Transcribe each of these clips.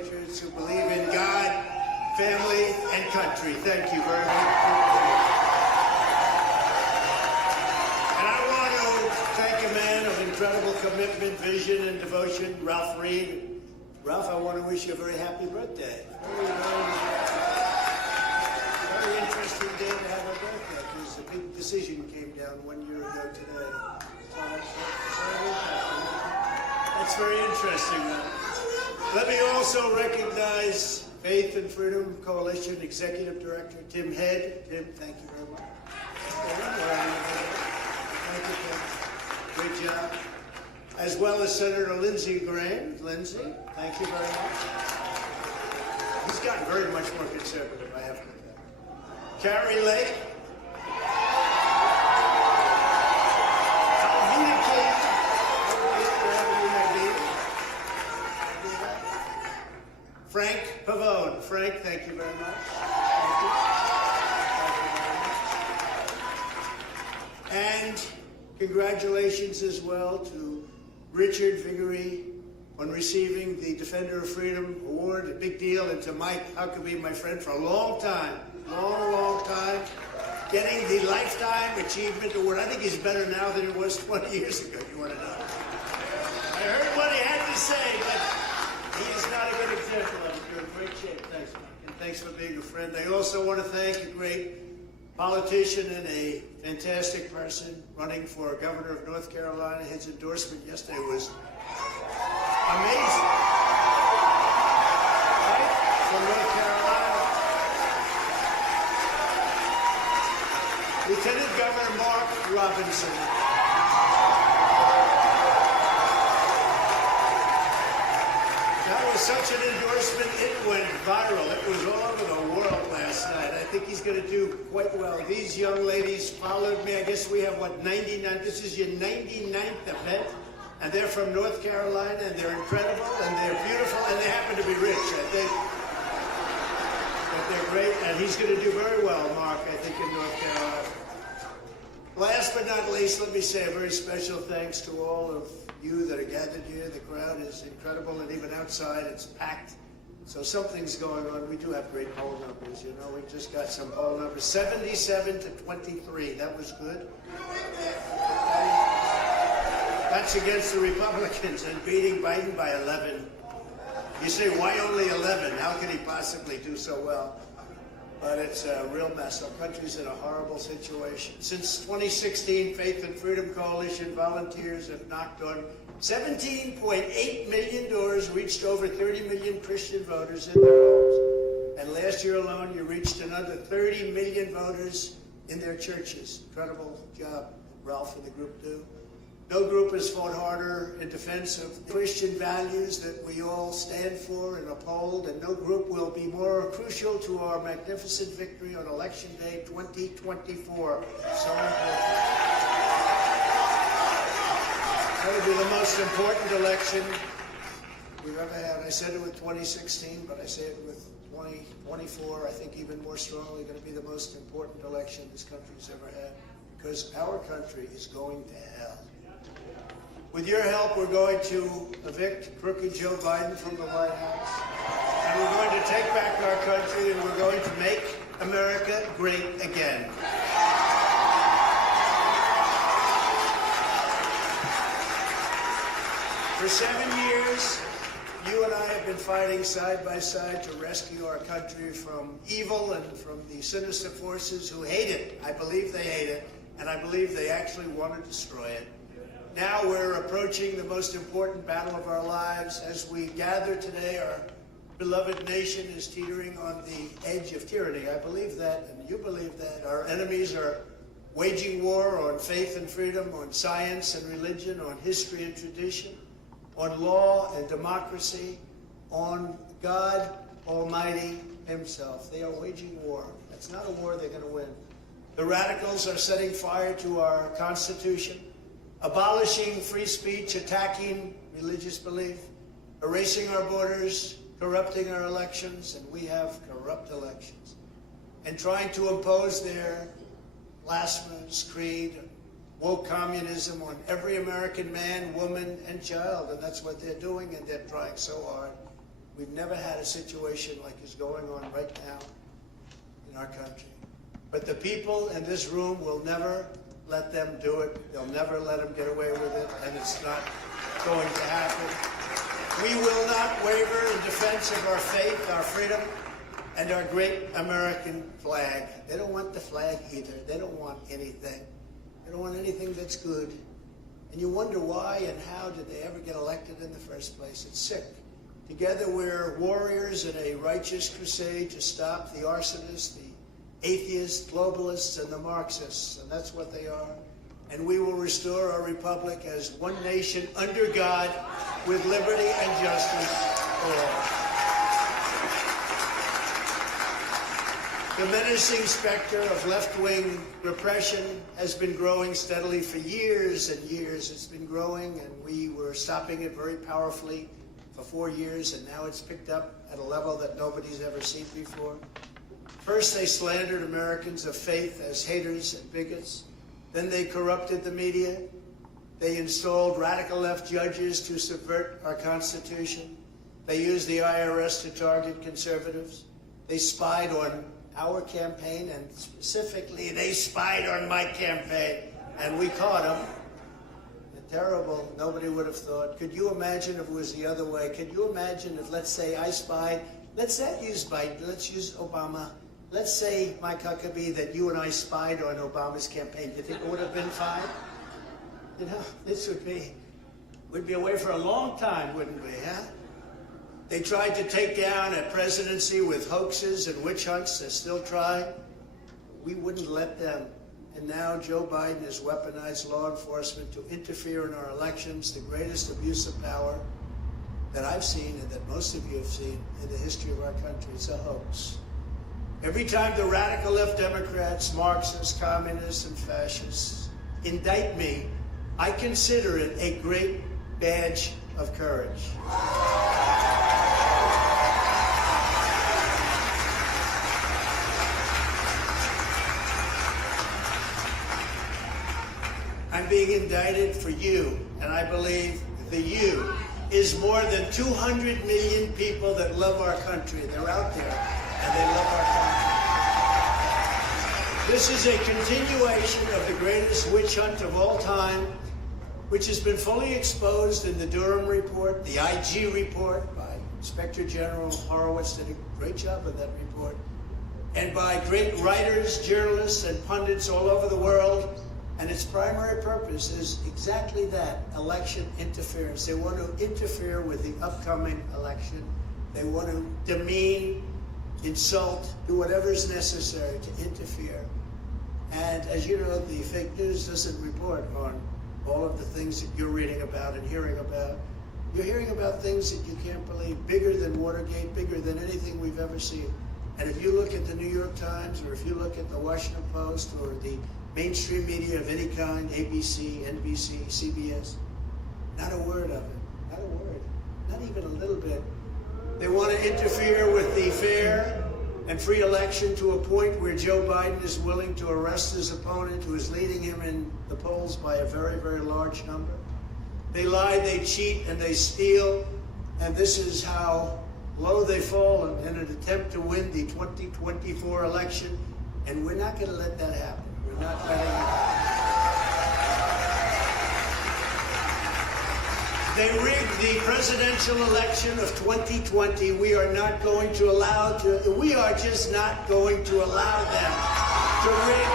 patriots who believe in God, family, and country. Thank you very much. And I want to thank a man of incredible commitment, vision, and devotion, Ralph Reed. Ralph, I want to wish you a very happy birthday. Very interesting day to have a birthday, because a big decision came down 1 year ago today. That's very interesting. Let me also recognize Faith and Freedom Coalition Executive Director Tim Head. Tim, thank you very much. Thank you, Tim. Great job. As well as Senator Lindsey Graham. Lindsey, thank you very much. He's gotten very much more conservative, I have to admit. Carrie Lake. Frank Pavone. Frank, thank you very much. Thank you. Thank you very much. And congratulations as well to Richard Viguerie on receiving the Defender of Freedom Award, a big deal, and to Mike Huckabee, my friend, for a long time, long time, getting the Lifetime Achievement Award. I think he's better now than it was 20 years ago, you want to know. I heard what he had to say, but he is not a good example of it. You're in great shape. Thanks, Mike. And thanks for being a friend. I also want to thank a great politician and a fantastic person running for governor of North Carolina. His endorsement yesterday was amazing. Right? From North Carolina. Lieutenant Governor Mark Robinson. That was such an endorsement, it went viral. It was all over the world last night. I think he's going to do quite well. These young ladies followed me. I guess we have, what, 99? This is your 99th event. And they're from North Carolina, and they're incredible, and they're beautiful, and they happen to be rich, I think. But they're great, and he's going to do very well, Mark, I think, in North Carolina. Last but not least, let me say a very special thanks to all of you that are gathered here. The crowd is incredible, and even outside it's packed. So something's going on. We do have great poll numbers, you know. We just got some poll numbers. 77 to 23. That was good. That's against the Republicans and beating Biden by 11. You say, why only 11? How can he possibly do so well? But it's a real mess. Our country's in a horrible situation. Since 2016, Faith and Freedom Coalition volunteers have knocked on $17.8 million doors, reached over 30 million Christian voters in their homes. And last year alone, you reached another 30 million voters in their churches. Incredible job Ralph and the group do. No group has fought harder in defense of Christian values that we all stand for and uphold, and no group will be more crucial to our magnificent victory on Election Day 2024. So important. That will be the most important election we've ever had. I said it with 2016, but I say it with 2024. I think even more strongly going to be the most important election this country's ever had, because our country is going to hell. With your help, we're going to evict crooked Joe Biden from the White House. And we're going to take back our country, and we're going to make America great again. For 7 years, you and I have been fighting side by side to rescue our country from evil and from the sinister forces who hate it. I believe they hate it, and I believe they actually want to destroy it. Now we're approaching the most important battle of our lives. As we gather today, our beloved nation is teetering on the edge of tyranny. I believe that, and you believe that. Our enemies are waging war on faith and freedom, on science and religion, on history and tradition, on law and democracy, on God Almighty Himself. They are waging war. That's not a war they're going to win. The radicals are setting fire to our Constitution, abolishing free speech, attacking religious belief, erasing our borders, corrupting our elections, and we have corrupt elections, and trying to impose their blasphemous creed, woke communism on every American man, woman, and child, and that's what they're doing, and they're trying so hard. We've never had a situation like is going on right now in our country. But the people in this room will never let them do it. They'll never let them get away with it, and it's not going to happen. We will not waver in defense of our faith, our freedom, and our great American flag. They don't want the flag either. They don't want anything. They don't want anything that's good. And you wonder why and how did they ever get elected in the first place. It's sick. Together we're warriors in a righteous crusade to stop the arsonists, the atheists, globalists, and the Marxists. And that's what they are. And we will restore our republic as one nation under God with liberty and justice for all. The menacing specter of left-wing repression has been growing steadily for years and years. It's been growing, and we were stopping it very powerfully for 4 years, and now it's picked up at a level that nobody's ever seen before. First, they slandered Americans of faith as haters and bigots. Then they corrupted the media. They installed radical left judges to subvert our Constitution. They used the IRS to target conservatives. They spied on our campaign, and specifically, they spied on my campaign, and we caught them. Terrible. Nobody would have thought. Could you imagine if it was the other way? Could you imagine if, let's say, I spied, let's not use Biden, let's use Obama. Let's say, Mike Huckabee, that you and I spied on Obama's campaign. Do you think it would have been fine? You know, this we'd be away for a long time, wouldn't we, huh? They tried to take down a presidency with hoaxes and witch hunts. They're still trying. We wouldn't let them. And now Joe Biden has weaponized law enforcement to interfere in our elections, the greatest abuse of power that I've seen and that most of you have seen in the history of our country. It's a hoax. Every time the radical left Democrats, Marxists, communists, and fascists indict me, I consider it a great badge of courage. I'm being indicted for you, and I believe the you is more than 200 million people that love our country. They're out there, and they love our country. This is a continuation of the greatest witch hunt of all time, which has been fully exposed in the Durham report, the IG report by Inspector General Horowitz did a great job of that report, and by great writers, journalists, and pundits all over the world. And its primary purpose is exactly that, election interference. They want to interfere with the upcoming election. They want to demean, insult, do whatever is necessary to interfere. And as you know, the fake news doesn't report on all of the things that you're reading about and hearing about. You're hearing about things that you can't believe, bigger than Watergate, bigger than anything we've ever seen. And if you look at the New York Times, or if you look at the Washington Post, or the mainstream media of any kind, ABC, NBC, CBS, not a word of it, not a word, not even a little bit. They want to interfere with the fair and free election to a point where Joe Biden is willing to arrest his opponent, who is leading him in the polls by a very, very large number. They lie, they cheat, and they steal, and this is how low they fall in an attempt to win the 2024 election, and we're not going to let that happen. We're not letting it happen. They rigged the presidential election of 2020. We are not going to allow we are just not going to allow them to rig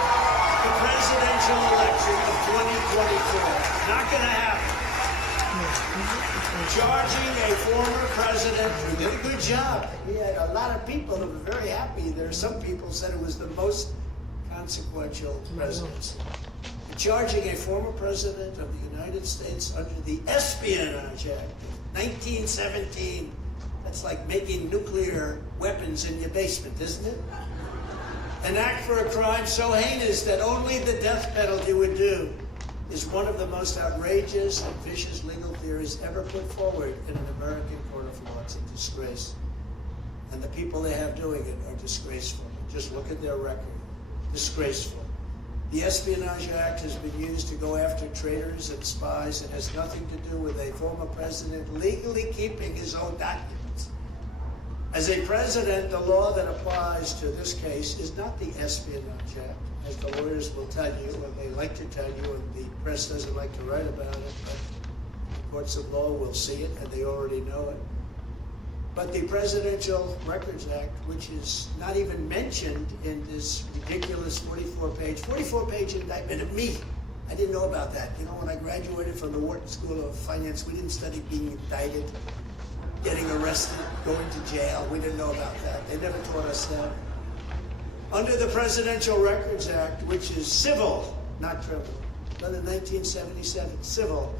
the presidential election of 2024. Not going to happen. Charging a former president who did a good job. We had a lot of people who were very happy. There are some people who said it was the most consequential presidency. Charging a former president of the United States under the Espionage Act of 1917. That's like making nuclear weapons in your basement, isn't it? An act for a crime so heinous that only the death penalty would do is one of the most outrageous and vicious legal theories ever put forward in an American court of law. It's a disgrace. And the people they have doing it are disgraceful. Just look at their record. Disgraceful. The Espionage Act has been used to go after traitors and spies. It has nothing to do with a former president legally keeping his own documents. As a president, the law that applies to this case is not the Espionage Act, as the lawyers will tell you, and they like to tell you, and the press doesn't like to write about it, but the courts of law will see it, and they already know it. But the Presidential Records Act, which is not even mentioned in this ridiculous 44-page indictment of me. I didn't know about that. You know, when I graduated from the Wharton School of Finance, we didn't study being indicted, getting arrested, going to jail. We didn't know about that. They never taught us that. Under the Presidential Records Act, which is civil, not criminal, done in 1977, civil,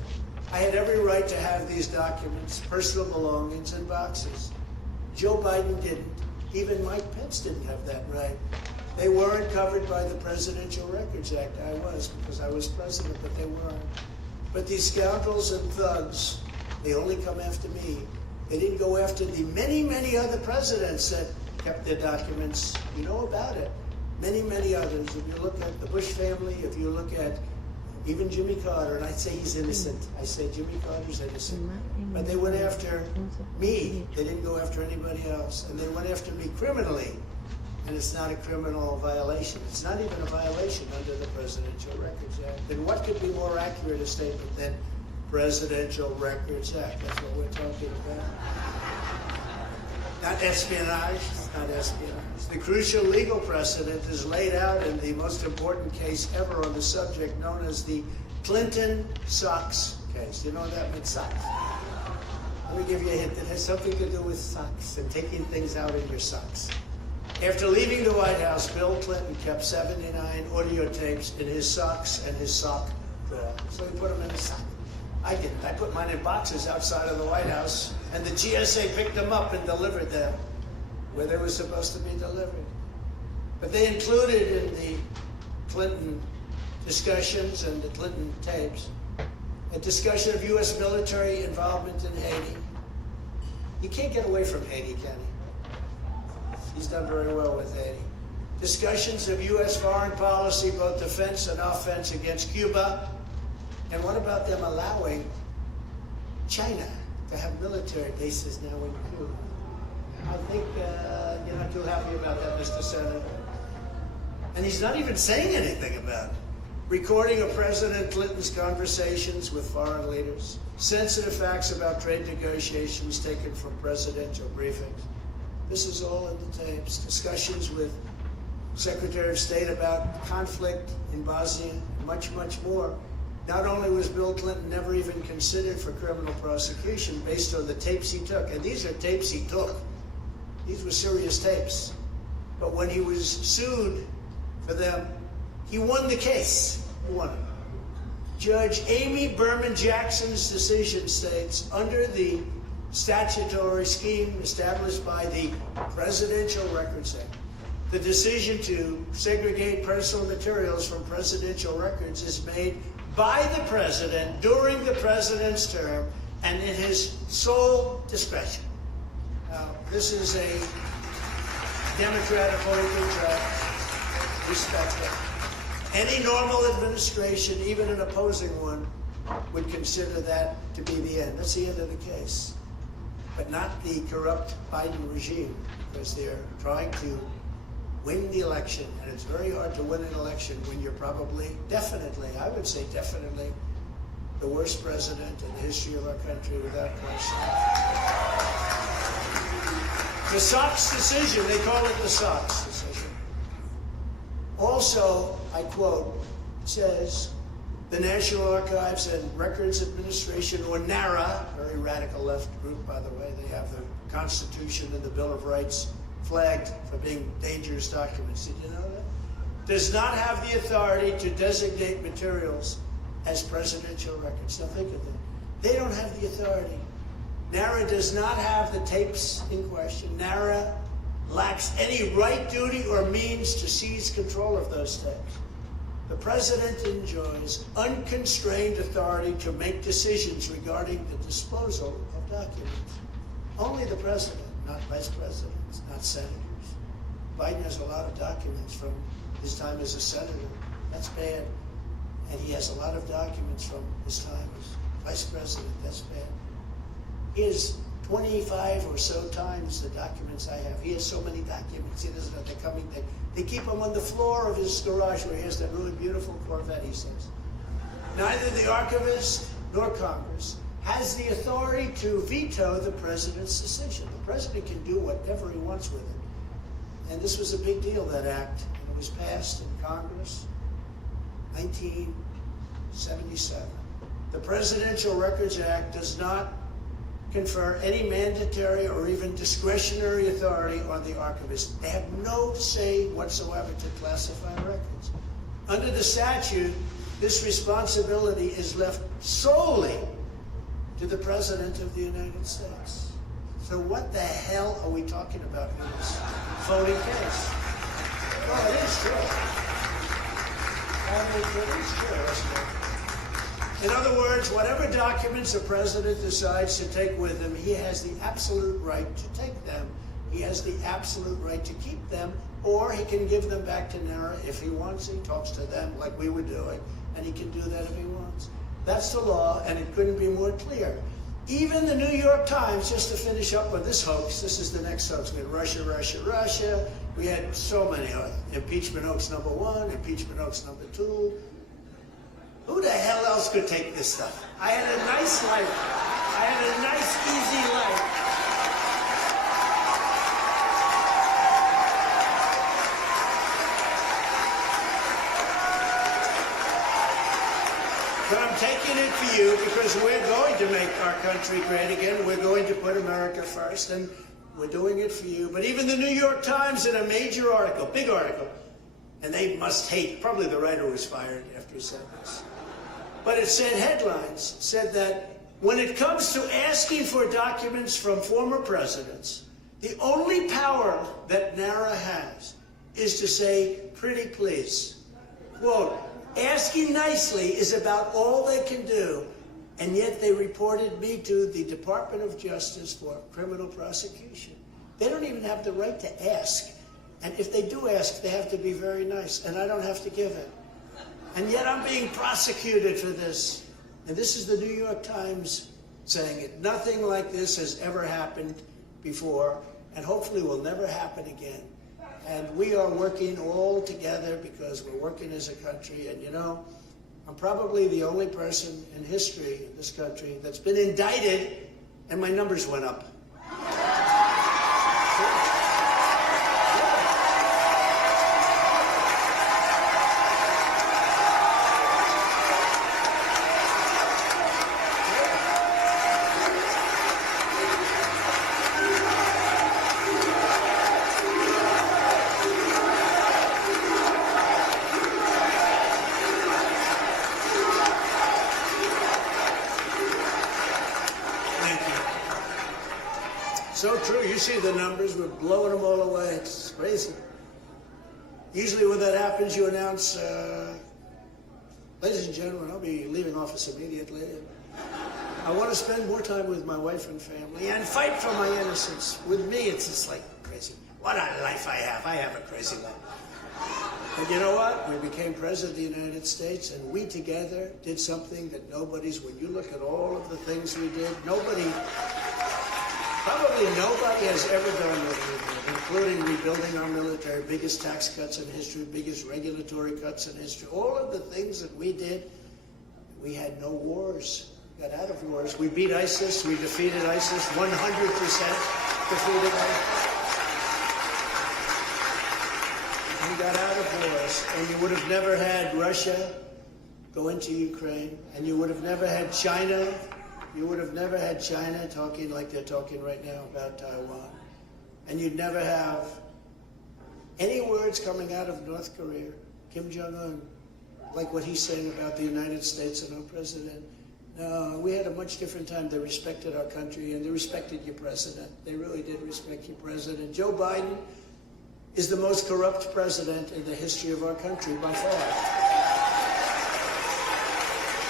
I had every right to have these documents, personal belongings, in boxes. Joe Biden didn't. Even Mike Pence didn't have that right. They weren't covered by the Presidential Records Act. I was, because I was president, but they weren't. But these scoundrels and thugs, they only come after me. They didn't go after the many, many other presidents that kept their documents. You know about it. Many, many others. If you look at the Bush family, if you look at even Jimmy Carter, and I say he's innocent. I say Jimmy Carter's innocent. But they went after me. They didn't go after anybody else. And they went after me criminally. And it's not a criminal violation. It's not even a violation under the Presidential Records Act. And what could be more accurate a statement than Presidential Records Act? That's what we're talking about. Not espionage. It's not espionage. The crucial legal precedent is laid out in the most important case ever on the subject, known as the Clinton socks case. You know what that means, socks? Let me give you a hint. It has something to do with socks and taking things out in your socks. After leaving the White House, Bill Clinton kept 79 audio tapes in his socks and his sock drawer. So he put them in his sock. I didn't. I put mine in boxes outside of the White House, and the GSA picked them up and delivered them where they were supposed to be delivered. But they included in the Clinton discussions and the Clinton tapes a discussion of U.S. military involvement in Haiti. You can't get away from Haiti, can you? He's done very well with Haiti. Discussions of U.S. foreign policy, both defense and offense, against Cuba. And what about them allowing China to have military bases now in Cuba? I think you're not too happy about that, Mr. Senator. And he's not even saying anything about it. Recording of President Clinton's conversations with foreign leaders. Sensitive facts about trade negotiations taken from presidential briefings. This is all in the tapes. Discussions with Secretary of State about conflict in Bosnia, much, much more. Not only was Bill Clinton never even considered for criminal prosecution based on the tapes he took, and these are tapes he took. These were serious tapes. But when he was sued for them, he won the case. He won it. Judge Amy Berman Jackson's decision states, under the statutory scheme established by the Presidential Records Act, the decision to segregate personal materials from presidential records is made by the president during the president's term and in his sole discretion. Now, this is a democratically judge. Respect it. Any normal administration, even an opposing one, would consider that to be the end. That's the end of the case. But not the corrupt Biden regime, because they're trying to win the election, and it's very hard to win an election when you're probably, definitely, I would say definitely, the worst president in the history of our country, without question. The Sox decision, they call it the Sox decision. Also, I quote, says, the National Archives and Records Administration, or NARA, very radical left group, by the way, they have the Constitution and the Bill of Rights flagged for being dangerous documents. Did you know that? Does not have the authority to designate materials as presidential records. Now think of that. They don't have the authority. NARA does not have the tapes in question. NARA lacks any right, duty, or means to seize control of those tapes. The president enjoys unconstrained authority to make decisions regarding the disposal of documents. Only the president, not vice presidents, not senators. Biden has a lot of documents from his time as a senator. That's bad. And he has a lot of documents from his time as vice president. That's bad. His 25 or so times the documents I have. He has so many documents. He doesn't know they're coming. They keep them on the floor of his garage where he has that really beautiful Corvette, he says. Neither the archivist nor Congress has the authority to veto the president's decision. The president can do whatever he wants with it. And this was a big deal, that act. And it was passed in Congress, 1977. The Presidential Records Act does not confer any mandatory or even discretionary authority on the archivist. They have no say whatsoever to classify records. Under the statute, this responsibility is left solely to the President of the United States. So what the hell are we talking about in this voting case? Well, it is true. It is true, isn't it? In other words, whatever documents a president decides to take with him, he has the absolute right to take them. He has the absolute right to keep them, or he can give them back to NARA if he wants. He talks to them like we were doing, and he can do that if he wants. That's the law, and it couldn't be more clear. Even the New York Times, just to finish up with this hoax, this is the next hoax. We had Russia, Russia, Russia. We had so many impeachment hoax number 1, impeachment hoax number 2. Who the hell else could take this stuff? I had a nice life. I had a nice, easy life. But I'm taking it for you because we're going to make our country great again. We're going to put America first, and we're doing it for you. But even the New York Times, in a major article, big article, and they must hate, probably the writer was fired after he said this. But it said, headlines, said that when it comes to asking for documents from former presidents, the only power that NARA has is to say, pretty please. Quote, asking nicely is about all they can do, and yet they reported me to the Department of Justice for criminal prosecution. They don't even have the right to ask. And if they do ask, they have to be very nice, and I don't have to give it. And yet I'm being prosecuted for this. And this is the New York Times saying it. Nothing like this has ever happened before, and hopefully will never happen again. And we are working all together because we're working as a country. And you know, I'm probably the only person in history in this country that's been indicted and my numbers went up. So true. You see the numbers. We're blowing them all away. It's crazy. Usually when that happens, you announce, ladies and gentlemen, I'll be leaving office immediately. I want to spend more time with my wife and family and fight for my innocence. With me, it's just like crazy. What a life I have. I have a crazy life. And you know what? We became president of the United States, and we together did something that nobody's, when you look at all of the things we did, probably nobody has ever done what we did, including rebuilding our military, biggest tax cuts in history, biggest regulatory cuts in history. All of the things that we did, we had no wars. We got out of wars. We beat ISIS. We defeated ISIS. 100% defeated ISIS. We got out of wars. And you would have never had Russia go into Ukraine. And you would have never had China. You would have never had China talking like they're talking right now about Taiwan. And you'd never have any words coming out of North Korea, Kim Jong-un, like what he's saying about the United States and our president. No, we had a much different time. They respected our country, and they respected your president. They really did respect your president. Joe Biden is the most corrupt president in the history of our country by far.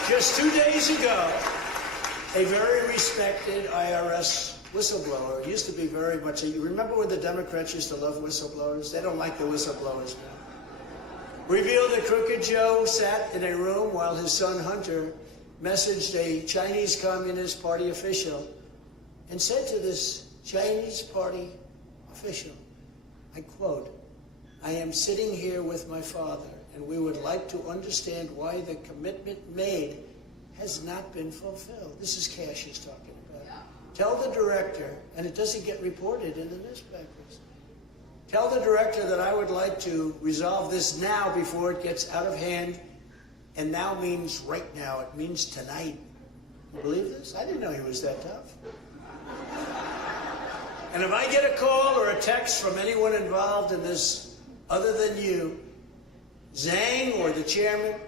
Just 2 days ago, a very respected IRS whistleblower, used to be very much, you remember when the Democrats used to love whistleblowers? They don't like the whistleblowers now. Revealed that Crooked Joe sat in a room while his son Hunter messaged a Chinese Communist Party official and said to this Chinese party official, I quote, "I am sitting here with my father, and we would like to understand why the commitment made has not been fulfilled." This is Cash he's talking about. Yeah. Tell the director, and it doesn't get reported in the newspapers, tell the director that I would like to resolve this now before it gets out of hand. And now means right now. It means tonight. You believe this? I didn't know he was that tough. And if I get a call or a text from anyone involved in this other than you, Zhang or the chairman,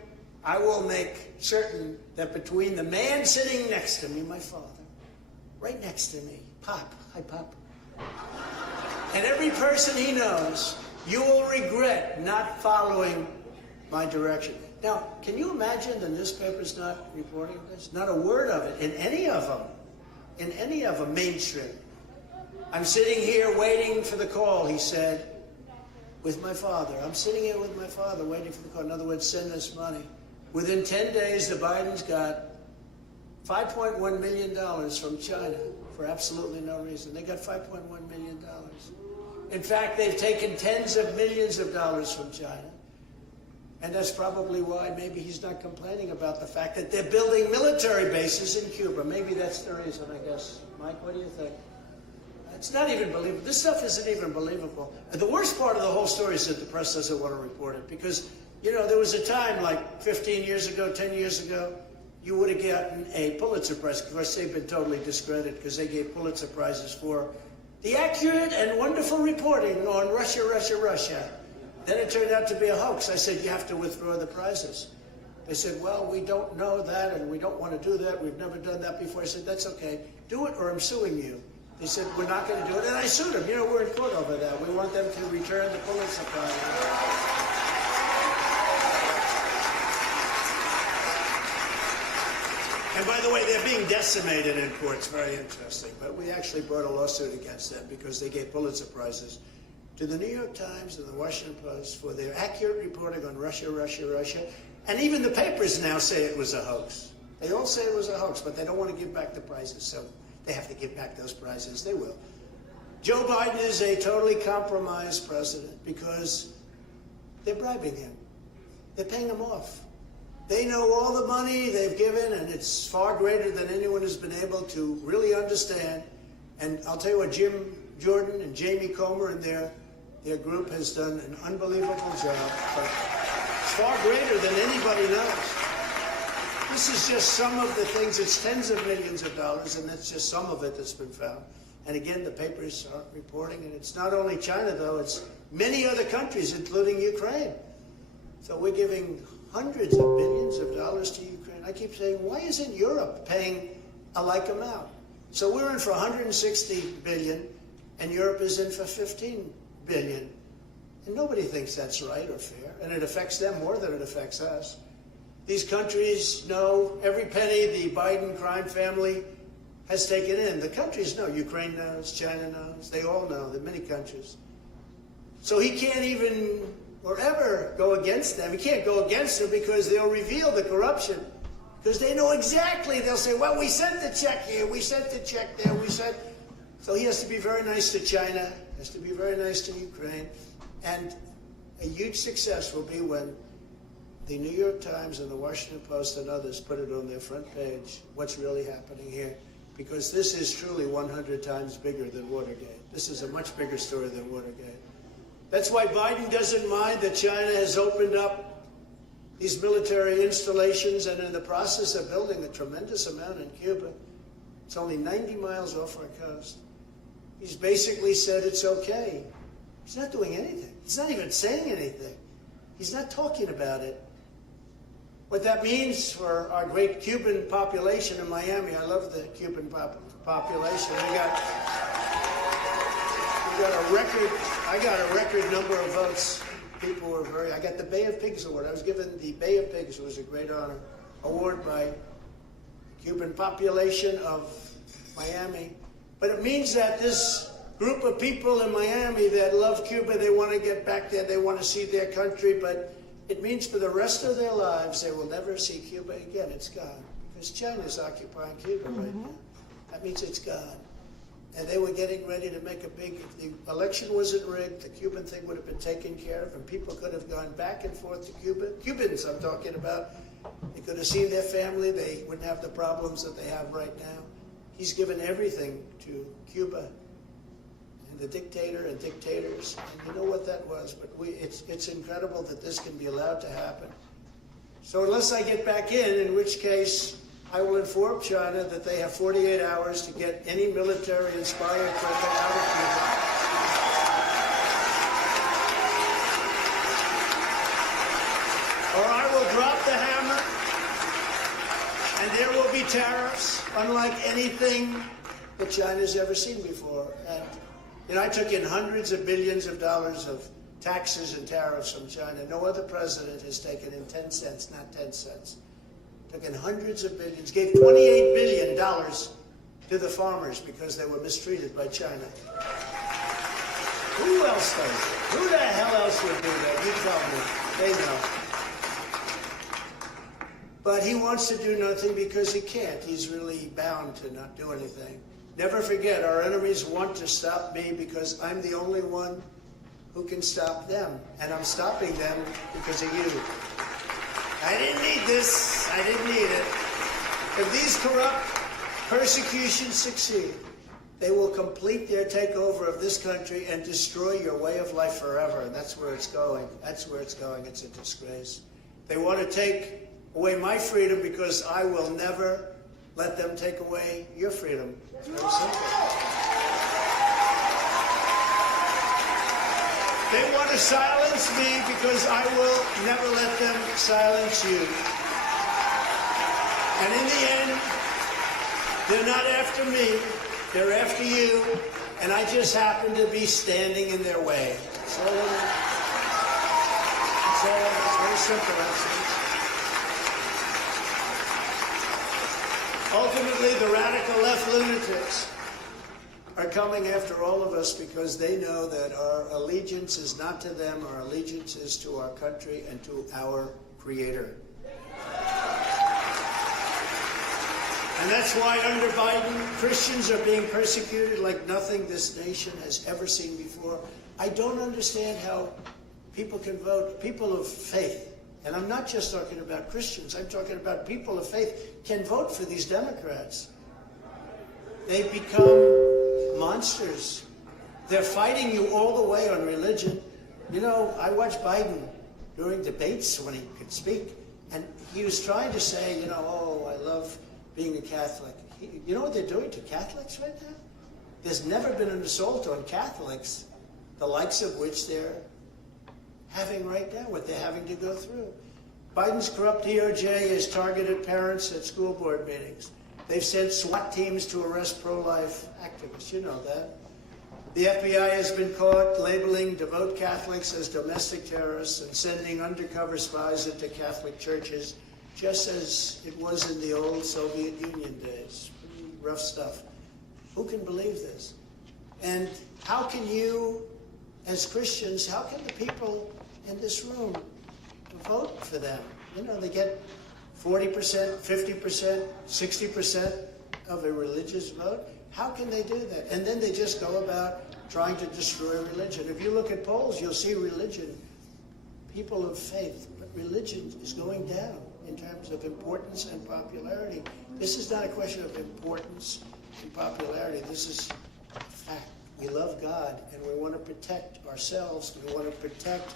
I will make certain that between the man sitting next to me, my father, right next to me, Pop, hi Pop, and every person he knows, you will regret not following my direction. Now, can you imagine the newspapers not reporting this? Not a word of it in any of them, mainstream. I'm sitting here waiting for the call, he said, with my father. I'm sitting here with my father waiting for the call. In other words, send us money. Within 10 days, the Bidens got $5.1 million from China for absolutely no reason. They got $5.1 million. In fact, they've taken tens of millions of dollars from China. And that's probably why maybe he's not complaining about the fact that they're building military bases in Cuba. Maybe that's the reason, I guess. Mike, what do you think? It's not even believable. This stuff isn't even believable. And the worst part of the whole story is that the press doesn't want to report it. Because, you know, there was a time like 15 years ago, 10 years ago, you would have gotten a Pulitzer Prize. Of course, they've been totally discredited because they gave Pulitzer Prizes for the accurate and wonderful reporting on Russia, Russia, Russia. Then it turned out to be a hoax. I said, you have to withdraw the prizes. They said, well, we don't know that, and we don't want to do that. We've never done that before. I said, that's okay. Do it, or I'm suing you. They said, we're not going to do it. And I sued them. You know, we're in court over that. We want them to return the Pulitzer Prize. And by the way, they're being decimated in courts. Very interesting. But we actually brought a lawsuit against them because they gave Pulitzer Prizes to the New York Times and the Washington Post for their accurate reporting on Russia, Russia, Russia. And even the papers now say it was a hoax. They all say it was a hoax, but they don't want to give back the prizes, so they have to give back those prizes. They will. Joe Biden is a totally compromised president because they're bribing him. They're paying him off. They know all the money they've given, and it's far greater than anyone has been able to really understand. And I'll tell you what, Jim Jordan and Jamie Comer and their group has done an unbelievable job. But it's far greater than anybody knows. This is just some of the things. It's tens of millions of dollars, and that's just some of it that's been found. And again, the papers aren't reporting, and it's not only China, though. It's many other countries, including Ukraine. So we're giving hundreds of billions of dollars to Ukraine. I keep saying, why isn't Europe paying a like amount? So we're in for 160 billion, and Europe is in for 15 billion. And nobody thinks that's right or fair, and it affects them more than it affects us. These countries know every penny the Biden crime family has taken in. The countries know. Ukraine knows, China knows, they all know, there are many countries. So he can't even or ever go against them. He can't go against them because they'll reveal the corruption. Because they know exactly, they'll say, well, we sent the check here, we sent the check there, we sent. So he has to be very nice to China, has to be very nice to Ukraine. And a huge success will be when the New York Times and the Washington Post and others put it on their front page, what's really happening here. Because this is truly 100 times bigger than Watergate. This is a much bigger story than Watergate. That's why Biden doesn't mind that China has opened up these military installations and in the process of building a tremendous amount in Cuba. It's only 90 miles off our coast. He's basically said it's okay. He's not doing anything. He's not even saying anything. He's not talking about it. What that means for our great Cuban population in Miami, I love the Cuban population. I got a record number of votes. People were I got the Bay of Pigs Award. I was given the Bay of Pigs, it was a great honor, award by the Cuban population of Miami. But it means that this group of people in Miami that love Cuba, they want to get back there, they want to see their country, but it means for the rest of their lives they will never see Cuba again. It's gone. Because China's occupying Cuba right now. That means it's gone. And they were getting ready to make a big, if the election wasn't rigged, the Cuban thing would have been taken care of, and people could have gone back and forth to Cuba. Cubans I'm talking about. They could have seen their family. They wouldn't have the problems that they have right now. He's given everything to Cuba and the dictator and dictators. And you know what that was. But it's incredible that this can be allowed to happen. So unless I get back in which case I will inform China that they have 48 hours to get any military-inspired equipment out of Cuba. Or I will drop the hammer, and there will be tariffs unlike anything that China's ever seen before. And I took in hundreds of billions of dollars of taxes and tariffs from China. No other president has taken in 10 cents, not 10 cents. Took in hundreds of billions, gave $28 billion to the farmers because they were mistreated by China. Who else does it? Who the hell else would do that? You tell me. They know. But he wants to do nothing because he can't. He's really bound to not do anything. Never forget, our enemies want to stop me because I'm the only one who can stop them. And I'm stopping them because of you. I didn't need this. I didn't need it. If these corrupt persecutions succeed, they will complete their takeover of this country and destroy your way of life forever. And that's where it's going. That's where it's going. It's a disgrace. They want to take away my freedom because I will never let them take away your freedom. It's very simple. They want to silence me because I will never let them silence you. And in the end, they're not after me, they're after you, and I just happen to be standing in their way. So it's very simple, actually. Ultimately, the radical left lunatics are coming after all of us because they know that our allegiance is not to them, our allegiance is to our country and to our Creator. And that's why under Biden, Christians are being persecuted like nothing this nation has ever seen before. I don't understand how people can vote, people of faith, and I'm not just talking about Christians, I'm talking about people of faith, can vote for these Democrats. They've become monsters. They're fighting you all the way on religion. You know, I watched Biden during debates when he could speak, and he was trying to say, you know, oh, I love being a Catholic. You know what they're doing to Catholics right now? There's never been an assault on Catholics, the likes of which they're having right now, what they're having to go through. Biden's corrupt DOJ has targeted parents at school board meetings. They've sent SWAT teams to arrest pro-life activists. You know that. The FBI has been caught labeling devout Catholics as domestic terrorists and sending undercover spies into Catholic churches, just as it was in the old Soviet Union days. Pretty rough stuff. Who can believe this? And how can you, as Christians, how can the people in this room vote for them? You know, they get 40%, 50%, 60% of a religious vote. How can they do that? And then they just go about trying to destroy religion. If you look at polls, you'll see religion, people of faith, but religion is going down in terms of importance and popularity. This is not a question of importance and popularity. This is a fact. We love God, and we want to protect ourselves. We want to protect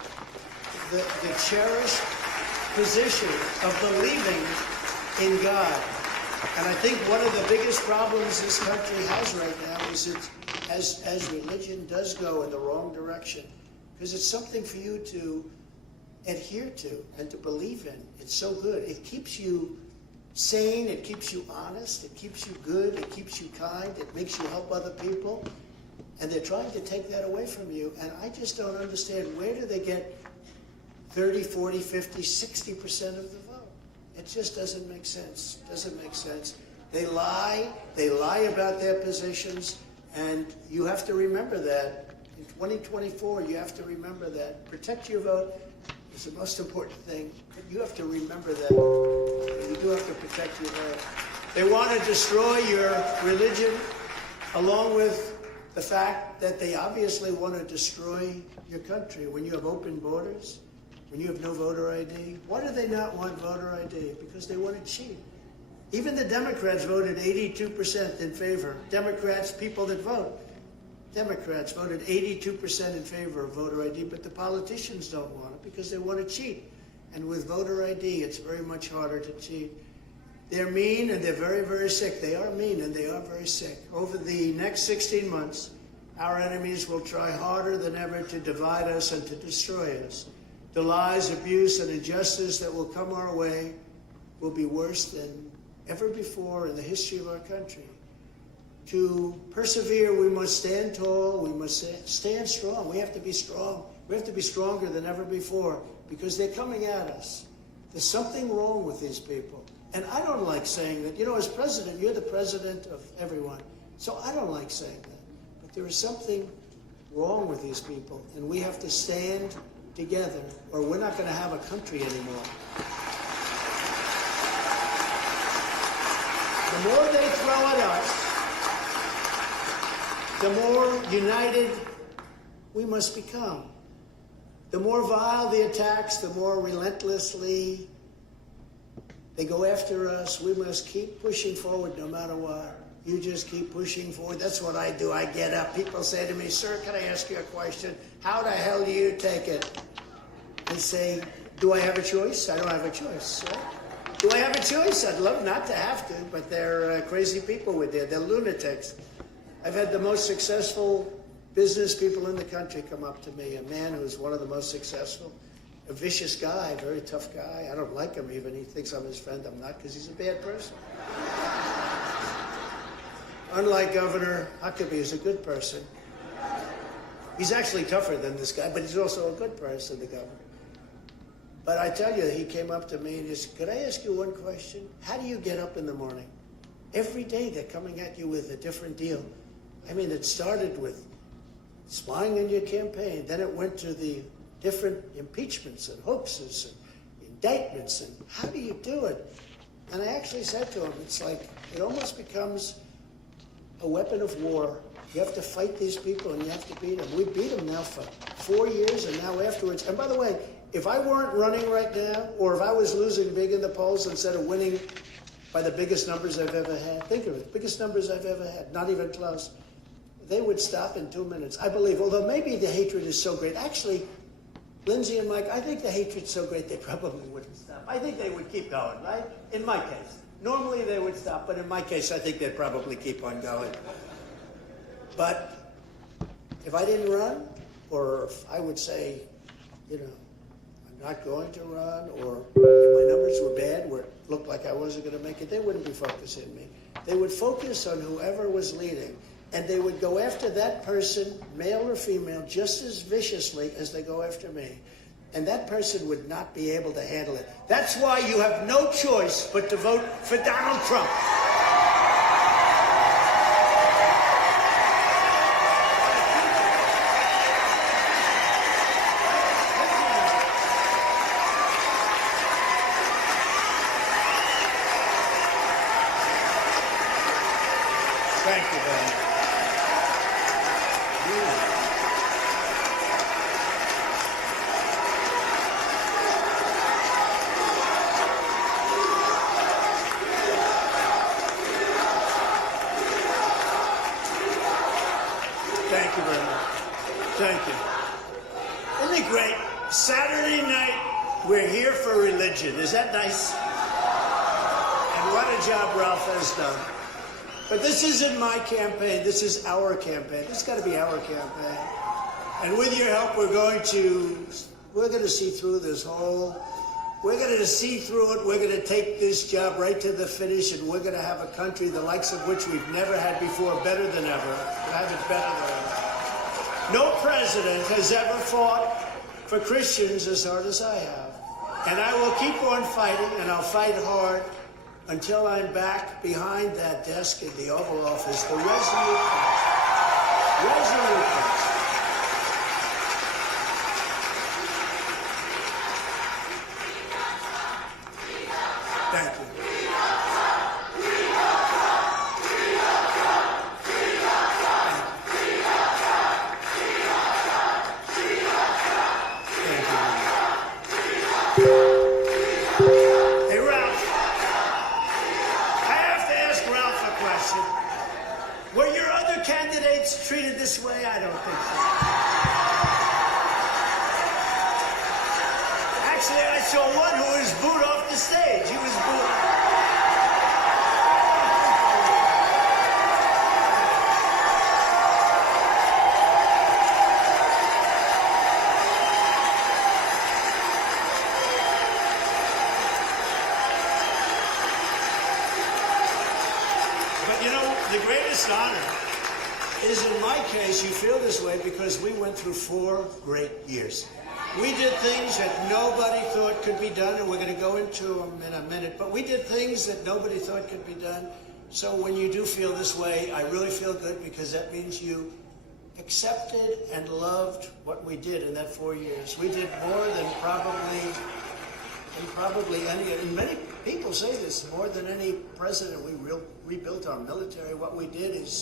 the cherished position of believing in God. And I think one of the biggest problems this country has right now is that as religion does go in the wrong direction, because it's something for you to adhere to and to believe in. It's so good. It keeps you sane, it keeps you honest, it keeps you good, it keeps you kind, it makes you help other people. And they're trying to take that away from you. And I just don't understand, where do they get 30, 40, 50, 60% of the vote? It just doesn't make sense. Doesn't make sense. They lie about their positions, and you have to remember that. In 2024, you have to remember that. Protect your vote is the most important thing. You have to remember that. You do have to protect your vote. They want to destroy your religion. along with the fact that they obviously want to destroy your country. When you have open borders, when you have no voter ID, why do they not want voter ID? Because they want to cheat. Even the Democrats voted 82% in favor. Democrats, people that vote. Democrats voted 82% in favor of voter ID, but the politicians don't want it because they want to cheat. And with voter ID, it's very much harder to cheat. They're mean and they're very, very sick. They are mean and they are very sick. Over the next 16 months, our enemies will try harder than ever to divide us and to destroy us. The lies, abuse, and injustice that will come our way will be worse than ever before in the history of our country. To persevere, we must stand tall, we must stand strong. We have to be strong. We have to be stronger than ever before because they're coming at us. There's something wrong with these people. And I don't like saying that. You know, as president, you're the president of everyone. So I don't like saying that. But there is something wrong with these people, and we have to stand together, or we're not going to have a country anymore. The more they throw at us, the more united we must become. The more vile the attacks, the more relentlessly they go after us. We must keep pushing forward no matter what. You just keep pushing forward. That's what I do. I get up. People say to me, "Sir, can I ask you a question? How the hell do you take it?" I say, "Do I have a choice? I don't have a choice. Right? Do I have a choice? I'd love not to have to, but they're crazy people with there. They're lunatics." I've had the most successful business people in the country come up to me. A man who's one of the most successful, a vicious guy, very tough guy. I don't like him even. He thinks I'm his friend. I'm not, because he's a bad person. Unlike Governor Huckabee, who's a good person. He's actually tougher than this guy, but he's also a good person, the governor. But I tell you, he came up to me and he said, "Could I ask you one question? How do you get up in the morning?" Every day they're coming at you with a different deal. I mean, it started with spying on your campaign. Then it went to the different impeachments and hoaxes and indictments. And how do you do it? And I actually said to him, it's like, it almost becomes a weapon of war. You have to fight these people and you have to beat them. We beat them now for 4 years and now afterwards. And by the way, if I weren't running right now, or if I was losing big in the polls instead of winning by the biggest numbers I've ever had, think of it, biggest numbers I've ever had, not even close, they would stop in 2 minutes. I believe, although maybe the hatred is so great. Actually, Lindsay and Mike, I think the hatred's so great they probably wouldn't stop. I think they would keep going, right? In my case. Normally they would stop, but in my case, I think they'd probably keep on going. But if I didn't run, or if I would say, you know, I'm not going to run, or if my numbers were bad, where it looked like I wasn't going to make it, they wouldn't be focusing on me. They would focus on whoever was leading, and they would go after that person, male or female, just as viciously as they go after me. And that person would not be able to handle it. That's why you have no choice but to vote for Donald Trump. Thank you very much. Thank you very much. Thank you. Isn't it great? Saturday night, we're here for religion. Is that nice? And what a job Ralph has done. But this isn't my campaign. This is our campaign. It's got to be our campaign. And with your help, we're going to see through this whole. We're going to see through it. We're going to take this job right to the finish, and we're going to have a country the likes of which we've never had before, better than ever. We'll have it better than ever. No president has ever fought for Christians as hard as I have. And I will keep on fighting, and I'll fight hard until I'm back behind that desk in the Oval Office, the resolute person. Resolute person. Thank you. treated this way? I don't think so. Actually, I saw one who was booed off the stage. He was booed. The greatest honor is, in my case, you feel this way because we went through 4 great years. We did things that nobody thought could be done, and we're going to go into them in a minute, but we did things that nobody thought could be done. So when you do feel this way, I really feel good because that means you accepted and loved what we did in that 4 years. We did more than probably any, and many people say this, more than any president. We rebuilt our military. What we did is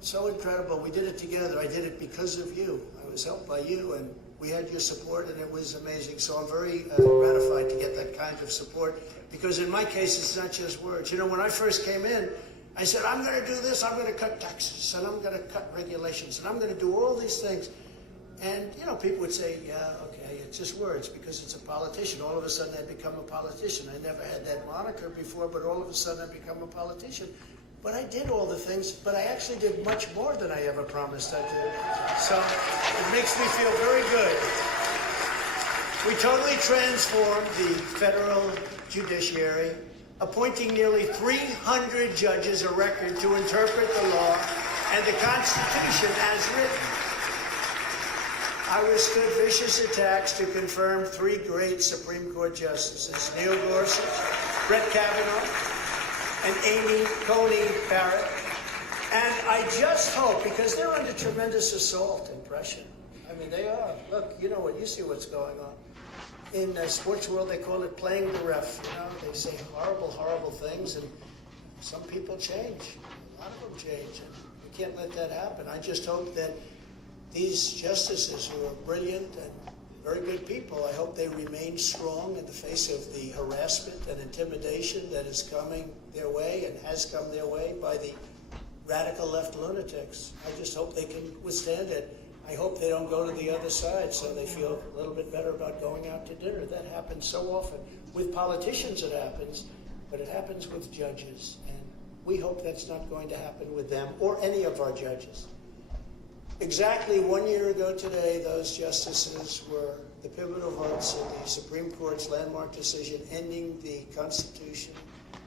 so incredible. We did it together. I did it because of you. I was helped by you, and we had your support, and it was amazing. So I'm very gratified to get that kind of support, because in my case, it's not just words. You know, when I first came in, I said, I'm going to do this, I'm going to cut taxes, and I'm going to cut regulations, and I'm going to do all these things. And, you know, people would say, yeah, okay, it's just words because it's a politician. All of a sudden I become a politician. I never had that moniker before, but all of a sudden I become a politician. But I did all the things, but I actually did much more than I ever promised I did. So it makes me feel very good. We totally transformed the federal judiciary, appointing nearly 300 judges, a record, to interpret the law and the Constitution as written. I withstood vicious attacks to confirm 3 great Supreme Court justices, Neil Gorsuch, Brett Kavanaugh, and Amy Coney Barrett. And I just hope, because they're under tremendous assault and pressure. I mean, they are. Look, you know what, you see what's going on. In the sports world, they call it playing the ref. You know, they say horrible, horrible things, and some people change. A lot of them change, and we can't let that happen. I just hope that these justices, who are brilliant and very good people, I hope they remain strong in the face of the harassment and intimidation that is coming their way and has come their way by the radical left lunatics. I just hope they can withstand it. I hope they don't go to the other side so they feel a little bit better about going out to dinner. That happens so often. With politicians it happens, but it happens with judges. And we hope that's not going to happen with them or any of our judges. Exactly 1 year ago today, those justices were the pivotal votes in the Supreme Court's landmark decision ending the Constitution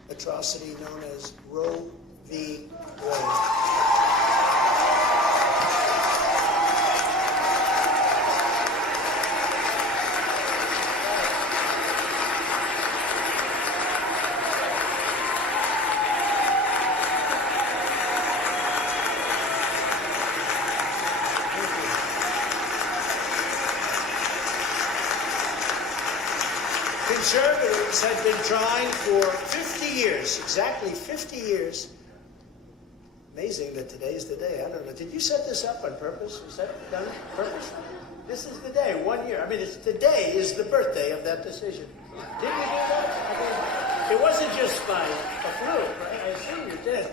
atrocity known as Roe v. Wade. Conservatives have been trying for 50 years, exactly 50 years. Amazing that today is the day. I don't know. Did you set this up on purpose? Was that done on purpose? This is the day, 1 year. I mean, today is the birthday of that decision. Did you do that? I mean, it wasn't just by a fluke, right? I assume you did.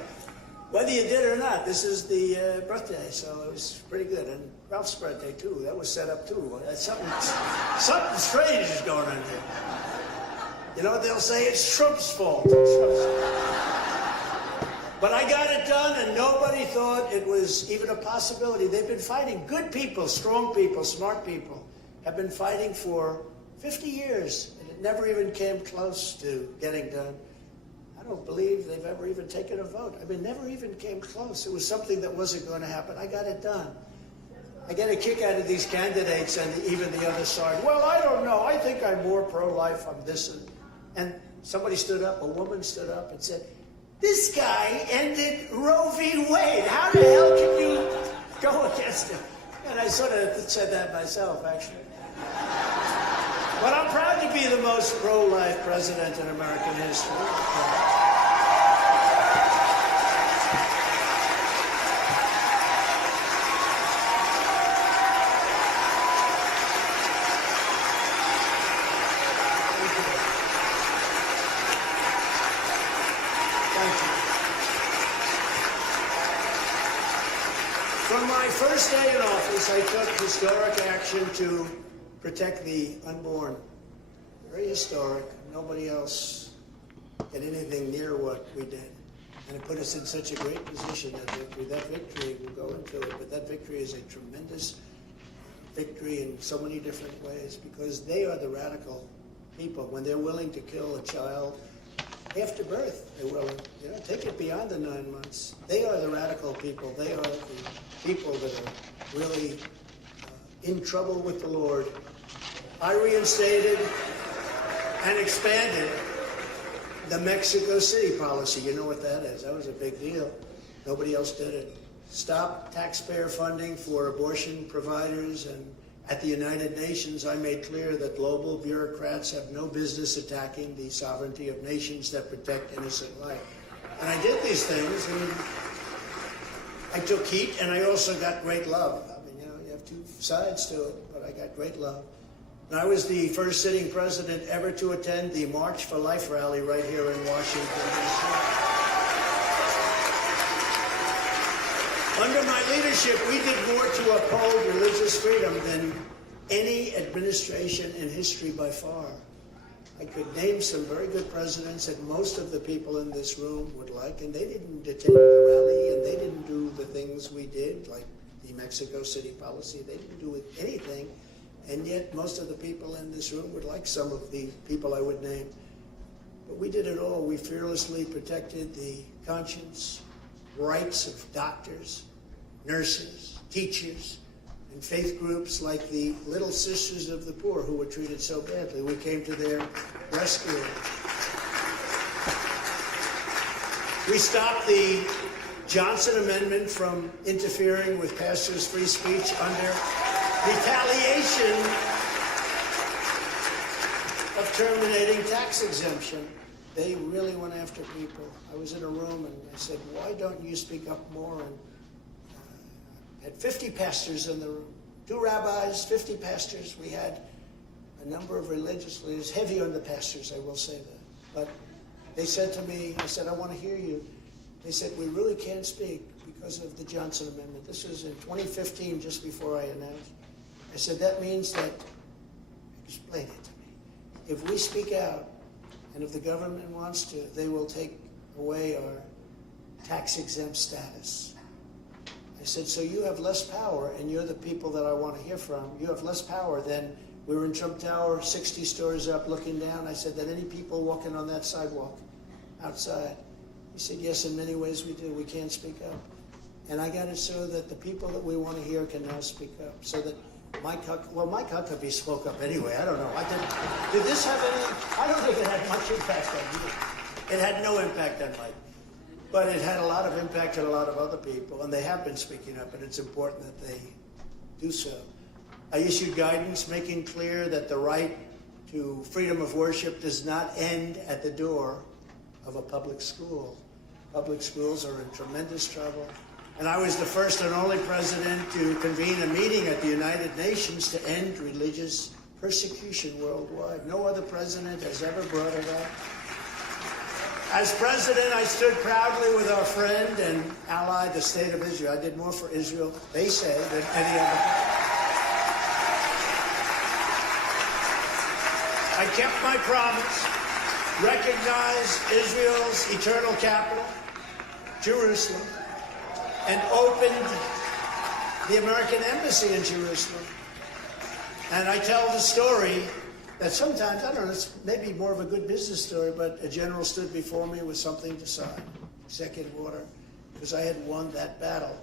Whether you did or not, this is the birthday, so it was pretty good. And Ralph's birthday, too. That was set up, too. Something strange is going on here. You know what they'll say? It's Trump's fault. But I got it done, and nobody thought it was even a possibility. They've been fighting. Good people, strong people, smart people have been fighting for 50 years, and it never even came close to getting done. I don't believe they've ever even taken a vote. I mean, never even came close. It was something that wasn't going to happen. I got it done. I get a kick out of these candidates and even the other side. Well, I don't know. I think I'm more pro-life. I'm this. And somebody stood up, a woman stood up and said, this guy ended Roe v. Wade. How the hell can you go against him? And I sort of said that myself, actually. But I'm proud to be the most pro-life president in American history. From my first day in office, I took historic action to protect the unborn. Very historic. Nobody else did anything near what we did. And it put us in such a great position, that victory. That victory, we'll go into it, but that victory is a tremendous victory in so many different ways, because they are the radical people. When they're willing to kill a child after birth, they're willing. You know, take it beyond the 9 months. They are the radical people. They are the people that are really in trouble with the Lord. I reinstated and expanded the Mexico City policy. You know what that is. That was a big deal. Nobody else did it. Stop taxpayer funding for abortion providers, and at the United Nations, I made clear that global bureaucrats have no business attacking the sovereignty of nations that protect innocent life. And I did these things, and I took heat, and I also got great love. I mean, you know, you have two sides to it, but I got great love. And I was the first sitting president ever to attend the March for Life rally right here in Washington, D.C. Under my leadership, we did more to uphold religious freedom than any administration in history by far. I could name some very good presidents that most of the people in this room would like, and they didn't attend the rally, and they didn't do the things we did, like the Mexico City policy. They didn't do anything, and yet most of the people in this room would like some of the people I would name. But we did it all. We fearlessly protected the conscience, rights of doctors, nurses, teachers, and faith groups like the Little Sisters of the Poor, who were treated so badly. We came to their rescue. We stopped the Johnson Amendment from interfering with pastors' free speech under retaliation of terminating tax exemption. They really went after people. I was in a room and I said, why don't you speak up more? And had 50 pastors in the room, 2 rabbis, 50 pastors. We had a number of religious leaders, heavy on the pastors, I will say that. But they said to me, I said, I want to hear you. They said, we really can't speak because of the Johnson Amendment. This was in 2015, just before I announced. I said, that means that, explain it to me. If we speak out, and if the government wants to, they will take away our tax-exempt status. I said, so you have less power, and you're the people that I want to hear from. You have less power than we were in Trump Tower, 60 stories up, looking down. I said, that any people walking on that sidewalk outside? He said, yes, in many ways we do. We can't speak up. And I got it so that the people that we want to hear can now speak up. So that Mike Huckabee spoke up anyway. I don't know. Did this have any? I don't think it had much impact on you. It had no impact on Mike. But it had a lot of impact on a lot of other people, and they have been speaking up, and it's important that they do so. I issued guidance making clear that the right to freedom of worship does not end at the door of a public school. Public schools are in tremendous trouble. And I was the first and only president to convene a meeting at the United Nations to end religious persecution worldwide. No other president has ever brought it up. As president, I stood proudly with our friend and ally, the State of Israel. I did more for Israel, they say, than any other. I kept my promise, recognized Israel's eternal capital, Jerusalem, and opened the American embassy in Jerusalem. And I tell the story that sometimes, I don't know, it's maybe more of a good business story, but a general stood before me with something to sign, executive order, because I had won that battle.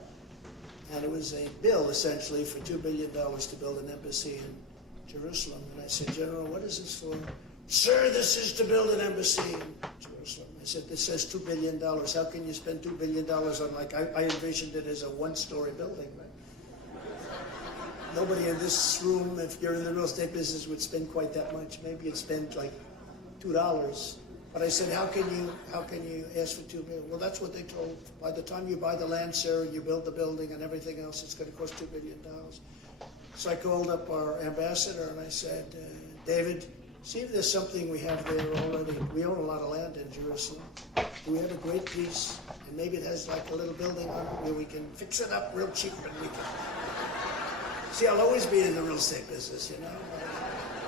And it was a bill, essentially, for $2 billion to build an embassy in Jerusalem. And I said, General, what is this for? Sir, this is to build an embassy in Jerusalem. I said, this says $2 billion. How can you spend $2 billion on, like, I envisioned it as a one-story building, right? Nobody in this room, if you're in the real estate business, would spend quite that much. Maybe you'd spend like $2. But I said, how can you ask for $2 billion? Well, that's what they told. By the time you buy the land, sir, you build the building and everything else, it's going to cost $2 billion. So I called up our ambassador and I said, David, see if there's something we have there already. We own a lot of land in Jerusalem. we have a great piece, and maybe it has like a little building on it where we can fix it up real cheap and we can... See, I'll always be in the real estate business, you know?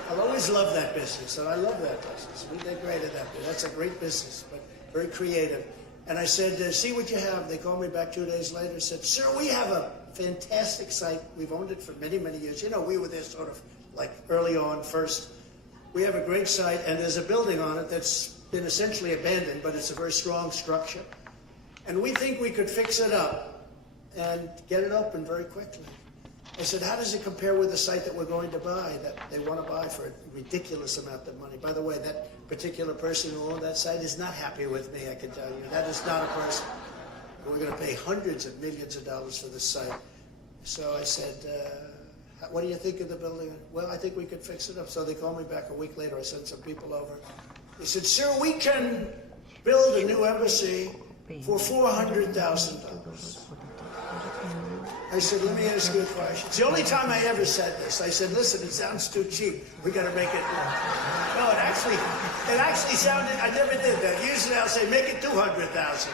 I'll always love that business, and I love that business. We did great at that business. That's a great business, but very creative. And I said, see what you have. They called me back 2 days later and said, sir, we have a fantastic site. We've owned it for many, many years. You know, we were there sort of like early on first. We have a great site, and there's a building on it that's been essentially abandoned, but it's a very strong structure. And we think we could fix it up and get it open very quickly. I said, how does it compare with the site that we're going to buy, that they want to buy for a ridiculous amount of money? By the way, that particular person who owned that site is not happy with me, I can tell you. That is not a person. We're going to pay hundreds of millions of dollars for this site. So I said, what do you think of the building? Well, I think we could fix it up. So they called me back a week later. I sent some people over. They said, sir, we can build a new embassy for $400,000. I said, let me ask you a question. It's the only time I ever said this. I said, listen, it sounds too cheap. We got to make it more. No, it actually sounded, I never did that. Usually I'll say, make it 200,000.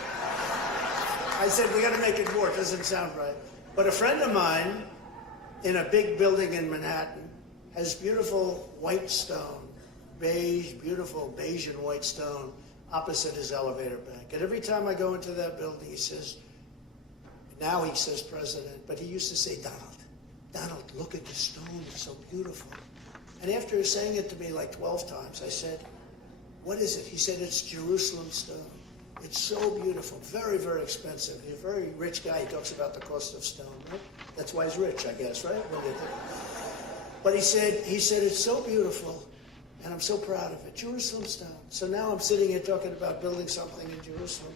I said, we got to make it more. It doesn't sound right. But a friend of mine in a big building in Manhattan has beautiful white stone, beige, beautiful beige and white stone opposite his elevator bank. And every time I go into that building, he says, now he says president, but he used to say, Donald, look at the stone, it's so beautiful. And after saying it to me like 12 times, I said, what is it? He said, it's Jerusalem stone. It's so beautiful, very, very expensive. He's a very rich guy. He talks about the cost of stone, right? That's why he's rich, I guess, right? What do you think? But he said, it's so beautiful, and I'm so proud of it. Jerusalem stone. So now I'm sitting here talking about building something in Jerusalem,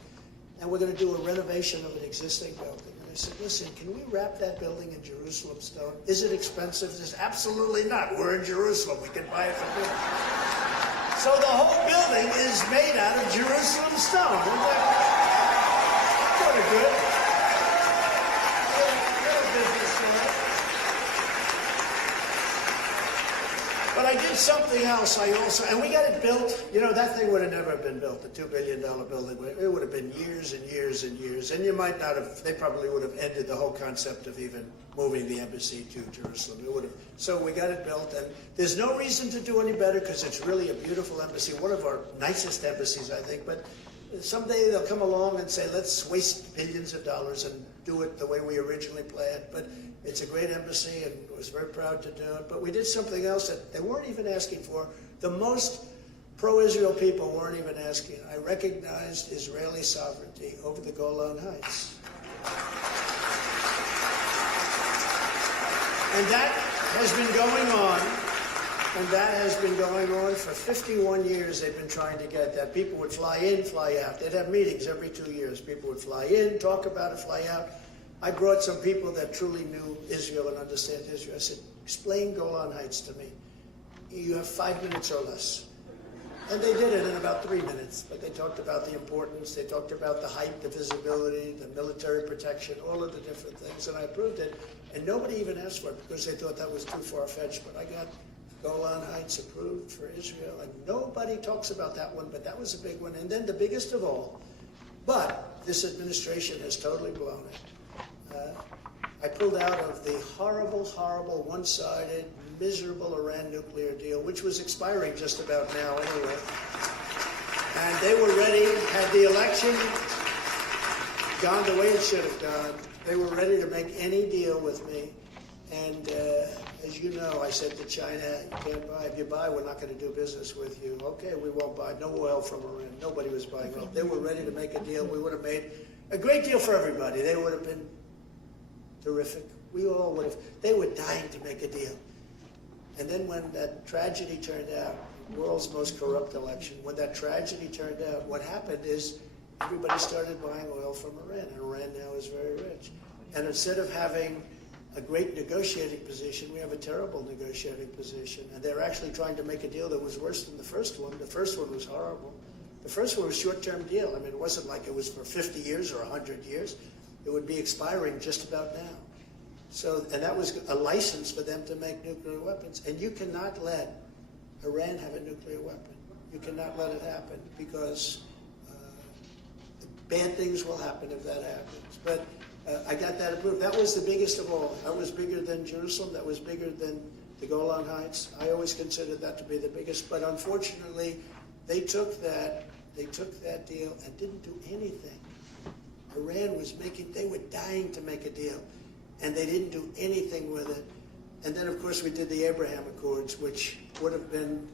and we're going to do a renovation of an existing building. And I said, listen, can we wrap that building in Jerusalem stone? Is it expensive? He says, absolutely not. We're in Jerusalem. We can buy it for free. So the whole building is made out of Jerusalem stone. Isn't that sort of good? Little business story. But I did something else. And we got it built. You know, that thing would have never been built, the $2 billion building. It would have been years and years and years. And you might not have, they probably would have ended the whole concept of even moving the embassy to Jerusalem. It would have. So we got it built, and there's no reason to do any better because it's really a beautiful embassy, one of our nicest embassies, I think. But someday they'll come along and say, let's waste billions of dollars and do it the way we originally planned. But it's a great embassy, and I was very proud to do it. But we did something else that they weren't even asking for. The most pro-Israel people weren't even asking. I recognized Israeli sovereignty over the Golan Heights. And that has been going on, for 51 years. They've been trying to get that. People would fly in, fly out. They'd have meetings every 2 years. People would fly in, talk about it, fly out. I brought some people that truly knew Israel and understand Israel. I said, explain Golan Heights to me. You have 5 minutes or less. And they did it in about 3 minutes, but they talked about the importance, they talked about the height, the visibility, the military protection, all of the different things, and I approved it. And nobody even asked for it because they thought that was too far-fetched, but I got Golan Heights approved for Israel, and nobody talks about that one, but that was a big one. And then the biggest of all, but this administration has totally blown it. I pulled out of the horrible, horrible, one-sided, miserable Iran nuclear deal, which was expiring just about now anyway. And they were ready, had the election gone the way it should have gone, they were ready to make any deal with me. And as you know, I said to China, you can't buy. If you buy, we're not going to do business with you. Okay, we won't buy. No oil from Iran. Nobody was buying oil. They were ready to make a deal. We would have made a great deal for everybody. They would have been terrific. We all would have. They were dying to make a deal. And then when that tragedy turned out, world's most corrupt election, when that tragedy turned out, what happened is everybody started buying oil from Iran, and Iran now is very rich. And instead of having a great negotiating position, we have a terrible negotiating position. And they're actually trying to make a deal that was worse than the first one. The first one was horrible. The first one was a short-term deal. I mean, it wasn't like it was for 50 years or 100 years. It would be expiring just about now. So, and that was a license for them to make nuclear weapons. And you cannot let Iran have a nuclear weapon. You cannot let it happen because Bad things will happen if that happens. But I got that approved. That was the biggest of all. That was bigger than Jerusalem. That was bigger than the Golan Heights. I always considered that to be the biggest. But unfortunately, they took that deal and didn't do anything. Iran was they were dying to make a deal, and they didn't do anything with it. And then, of course, we did the Abraham Accords, which would have been,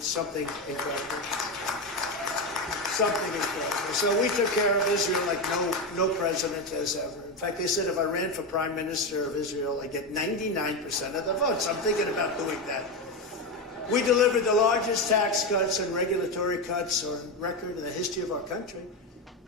something incredible. Something incredible. So we took care of Israel like no president has ever. In fact, they said if I ran for prime minister of Israel, I'd get 99% of the votes. I'm thinking about doing that. We delivered the largest tax cuts and regulatory cuts on record in the history of our country.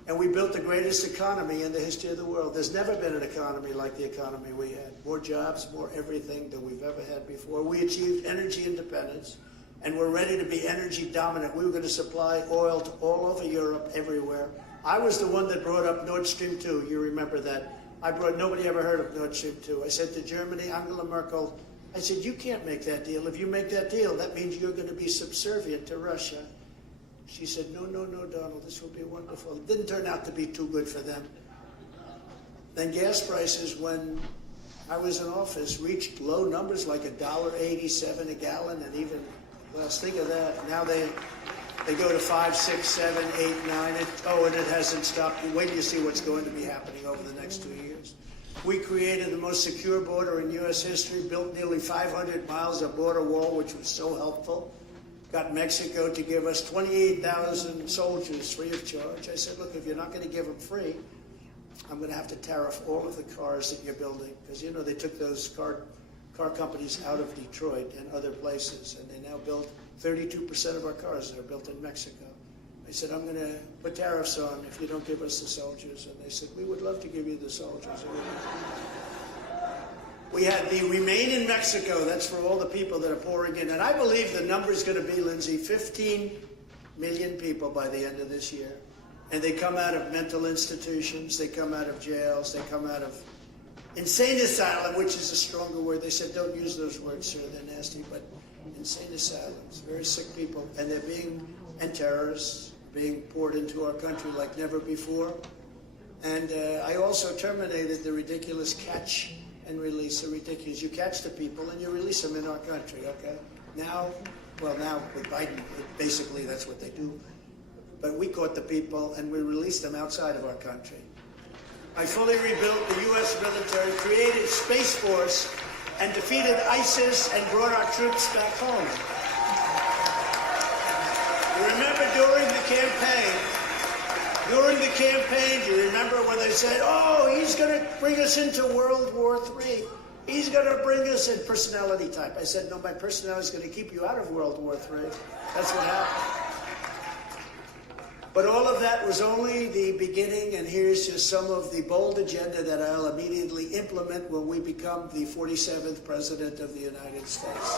And we built the greatest economy in the history of the world. There's never been an economy like the economy we had. More jobs, more everything than we've ever had before. We achieved energy independence, and we're ready to be energy dominant. We were going to supply oil to all over Europe, everywhere. I was the one that brought up Nord Stream 2. You remember that. Nobody ever heard of Nord Stream 2. I said to Germany, Angela Merkel, I said, you can't make that deal. If you make that deal, that means you're going to be subservient to Russia. She said, no, Donald, this will be wonderful. It didn't turn out to be too good for them. Then gas prices, when I was in office, reached low numbers like $1.87 a gallon, and even, think of that. Now they go to 5, 6, 7, 8, 9. And it hasn't stopped. Wait till you see what's going to be happening over the next 2 years. We created the most secure border in U.S. history, built nearly 500 miles of border wall, which was so helpful. Got Mexico to give us 28,000 soldiers free of charge. I said, look, if you're not going to give them free, I'm going to have to tariff all of the cars that you're building. Because, they took those car companies out of Detroit and other places, and they now build 32% of our cars that are built in Mexico. I said, I'm going to put tariffs on if you don't give us the soldiers. And they said, we would love to give you the soldiers. We had the Remain in Mexico. That's for all the people that are pouring in. And I believe the number is going to be, Lindsay, 15 million people by the end of this year. And they come out of mental institutions. They come out of jails. They come out of insane asylum, which is a stronger word. They said, don't use those words, sir. They're nasty. But insane asylums, very sick people. And and terrorists being poured into our country like never before. And I also terminated the ridiculous catch and release. The ridiculous. You catch the people and you release them in our country, okay? Now with Biden, basically that's what they do. But we caught the people and we released them outside of our country. I fully rebuilt the U.S. military, created Space Force, and defeated ISIS and brought our troops back home. You remember during the campaign, do you remember when they said, he's going to bring us into World War III. He's going to bring us in personality type. I said, no, my personality is going to keep you out of World War III. That's what happened. But all of that was only the beginning, and here's just some of the bold agenda that I'll immediately implement when we become the 47th President of the United States.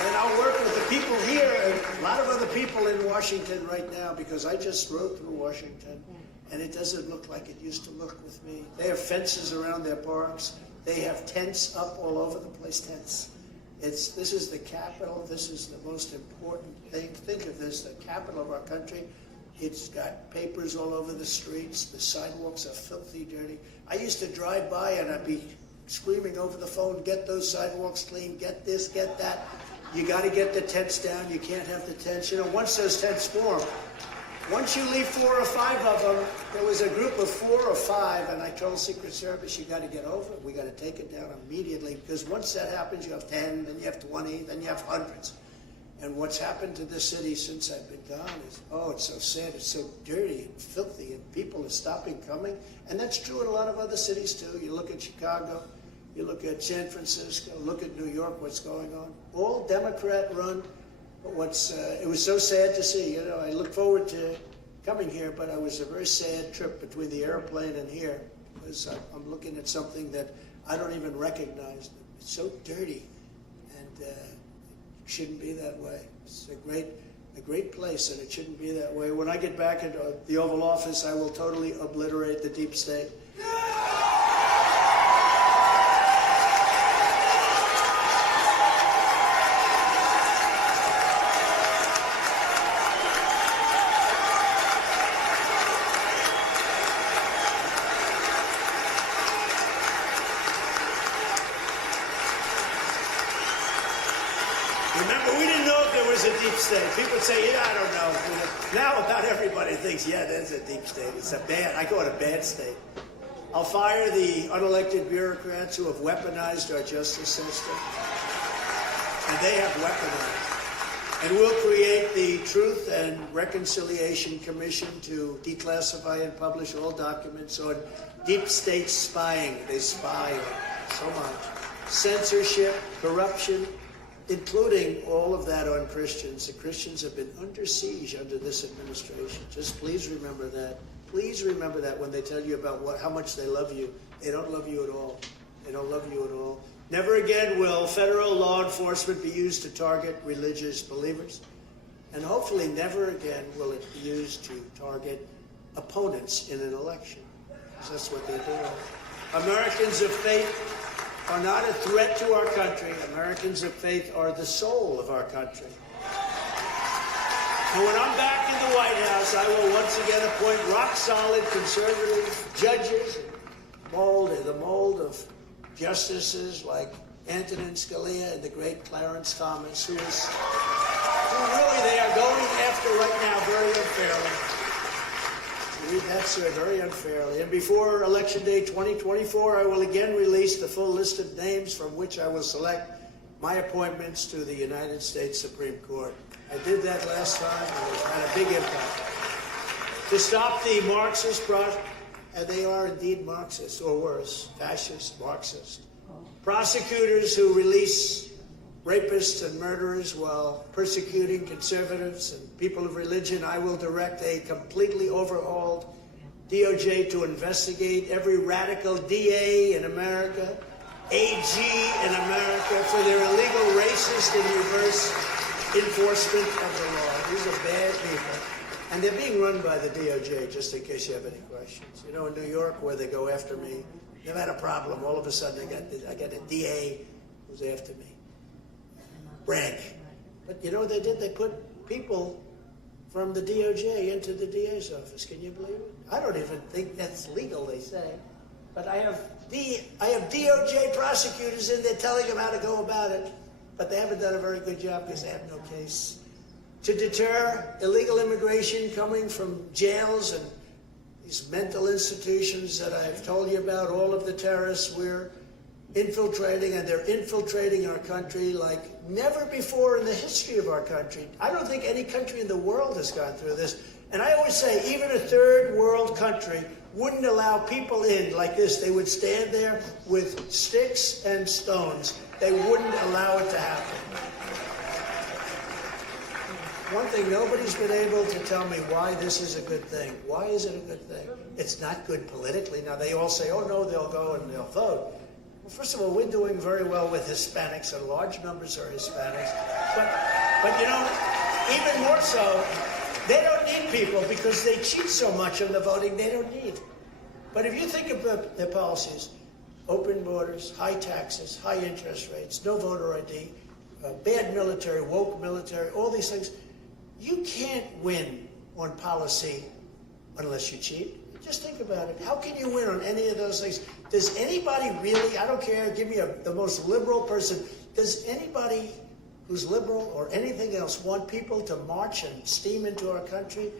And I'll work with the people here and a lot of other people in Washington right now, because I just rode through Washington, and it doesn't look like it used to look with me. They have fences around their parks. They have tents up all over the place, tents. This is the capital. This is the most important thing. Think of this, the capital of our country. It's got papers all over the streets. The sidewalks are filthy, dirty. I used to drive by and I'd be screaming over the phone, get those sidewalks clean, get this, get that. You got to get the tents down. You can't have the tents. Once those tents form, once you leave 4 or 5 of them, there was a group of 4 or 5, and I told Secret Service, you got to get over it. We got to take it down immediately, because once that happens, you have 10, then you have 20, then you have hundreds. And what's happened to this city since I've been gone is, it's so sad. It's so dirty and filthy, and people are stopping coming. And that's true in a lot of other cities, too. You look at Chicago, you look at San Francisco, look at New York, what's going on. All Democrat-run. It was so sad to see. I look forward to coming here, but it was a very sad trip between the airplane and here, because I'm looking at something that I don't even recognize. It's so dirty, and it shouldn't be that way. It's a great place, and it shouldn't be that way. When I get back into the Oval Office, I will totally obliterate the deep state. Remember, we didn't know if there was a deep state. People say, yeah, I don't know. Now about everybody thinks, yeah, there's a deep state. It's a bad, I call it a bad state. I'll fire the unelected bureaucrats who have weaponized our justice system. And they have weaponized. And we'll create the Truth and Reconciliation Commission to declassify and publish all documents on deep state spying. They spy on so much. Censorship, corruption, including all of that on Christians. The Christians have been under siege under this administration. Just please remember that. Please remember that when they tell you about how much they love you. They don't love you at all. They don't love you at all. Never again will federal law enforcement be used to target religious believers. And hopefully never again will it be used to target opponents in an election. Because that's what they're doing. Americans of faith are not a threat to our country. Americans of faith are the soul of our country. And when I'm back in the White House, I will once again appoint rock-solid conservative judges, the mold of justices like Antonin Scalia and the great Clarence Thomas, who really they are going after right now very unfairly. That's very unfairly. And before Election Day 2024, I will again release the full list of names from which I will select my appointments to the United States Supreme Court. I did that last time, and it had a big impact. To stop the Marxist and they are indeed Marxist, or worse, fascist, Marxist. Prosecutors who release rapists and murderers while persecuting conservatives and people of religion, I will direct a completely overhauled DOJ to investigate every radical DA in America, AG in America, for their illegal racist and reverse enforcement of the law. These are bad people. And they're being run by the DOJ, just in case you have any questions. You know, in New York, where they go after me, they've had a problem. All of a sudden, I got a DA who's after me. Rank. But you know what they did? They put people from the DOJ into the DA's office. Can you believe it? I don't even think that's legal, they say. But I have DOJ prosecutors in there telling them how to go about it. But they haven't done a very good job because they have no case. To deter illegal immigration coming from jails and these mental institutions that I've told you about, all of the terrorists we're infiltrating, and they're infiltrating our country like never before in the history of our country. I don't think any country in the world has gone through this. And I always say, even a third world country wouldn't allow people in like this. They would stand there with sticks and stones. They wouldn't allow it to happen. One thing, nobody's been able to tell me why this is a good thing. Why is it a good thing? It's not good politically. Now, they all say, oh, no, they'll go and they'll vote. Well, first of all, we're doing very well with Hispanics, and large numbers are Hispanics. But you know, even more so, they don't need people because they cheat so much on the voting, they don't need. But if you think of their policies, open borders, high taxes, high interest rates, no voter ID, bad military, woke military, all these things, you can't win on policy unless you cheat. Just think about it. How can you win on any of those things? Does anybody really, I don't care, give me the most liberal person, does anybody who's liberal or anything else want people to march and steam into our country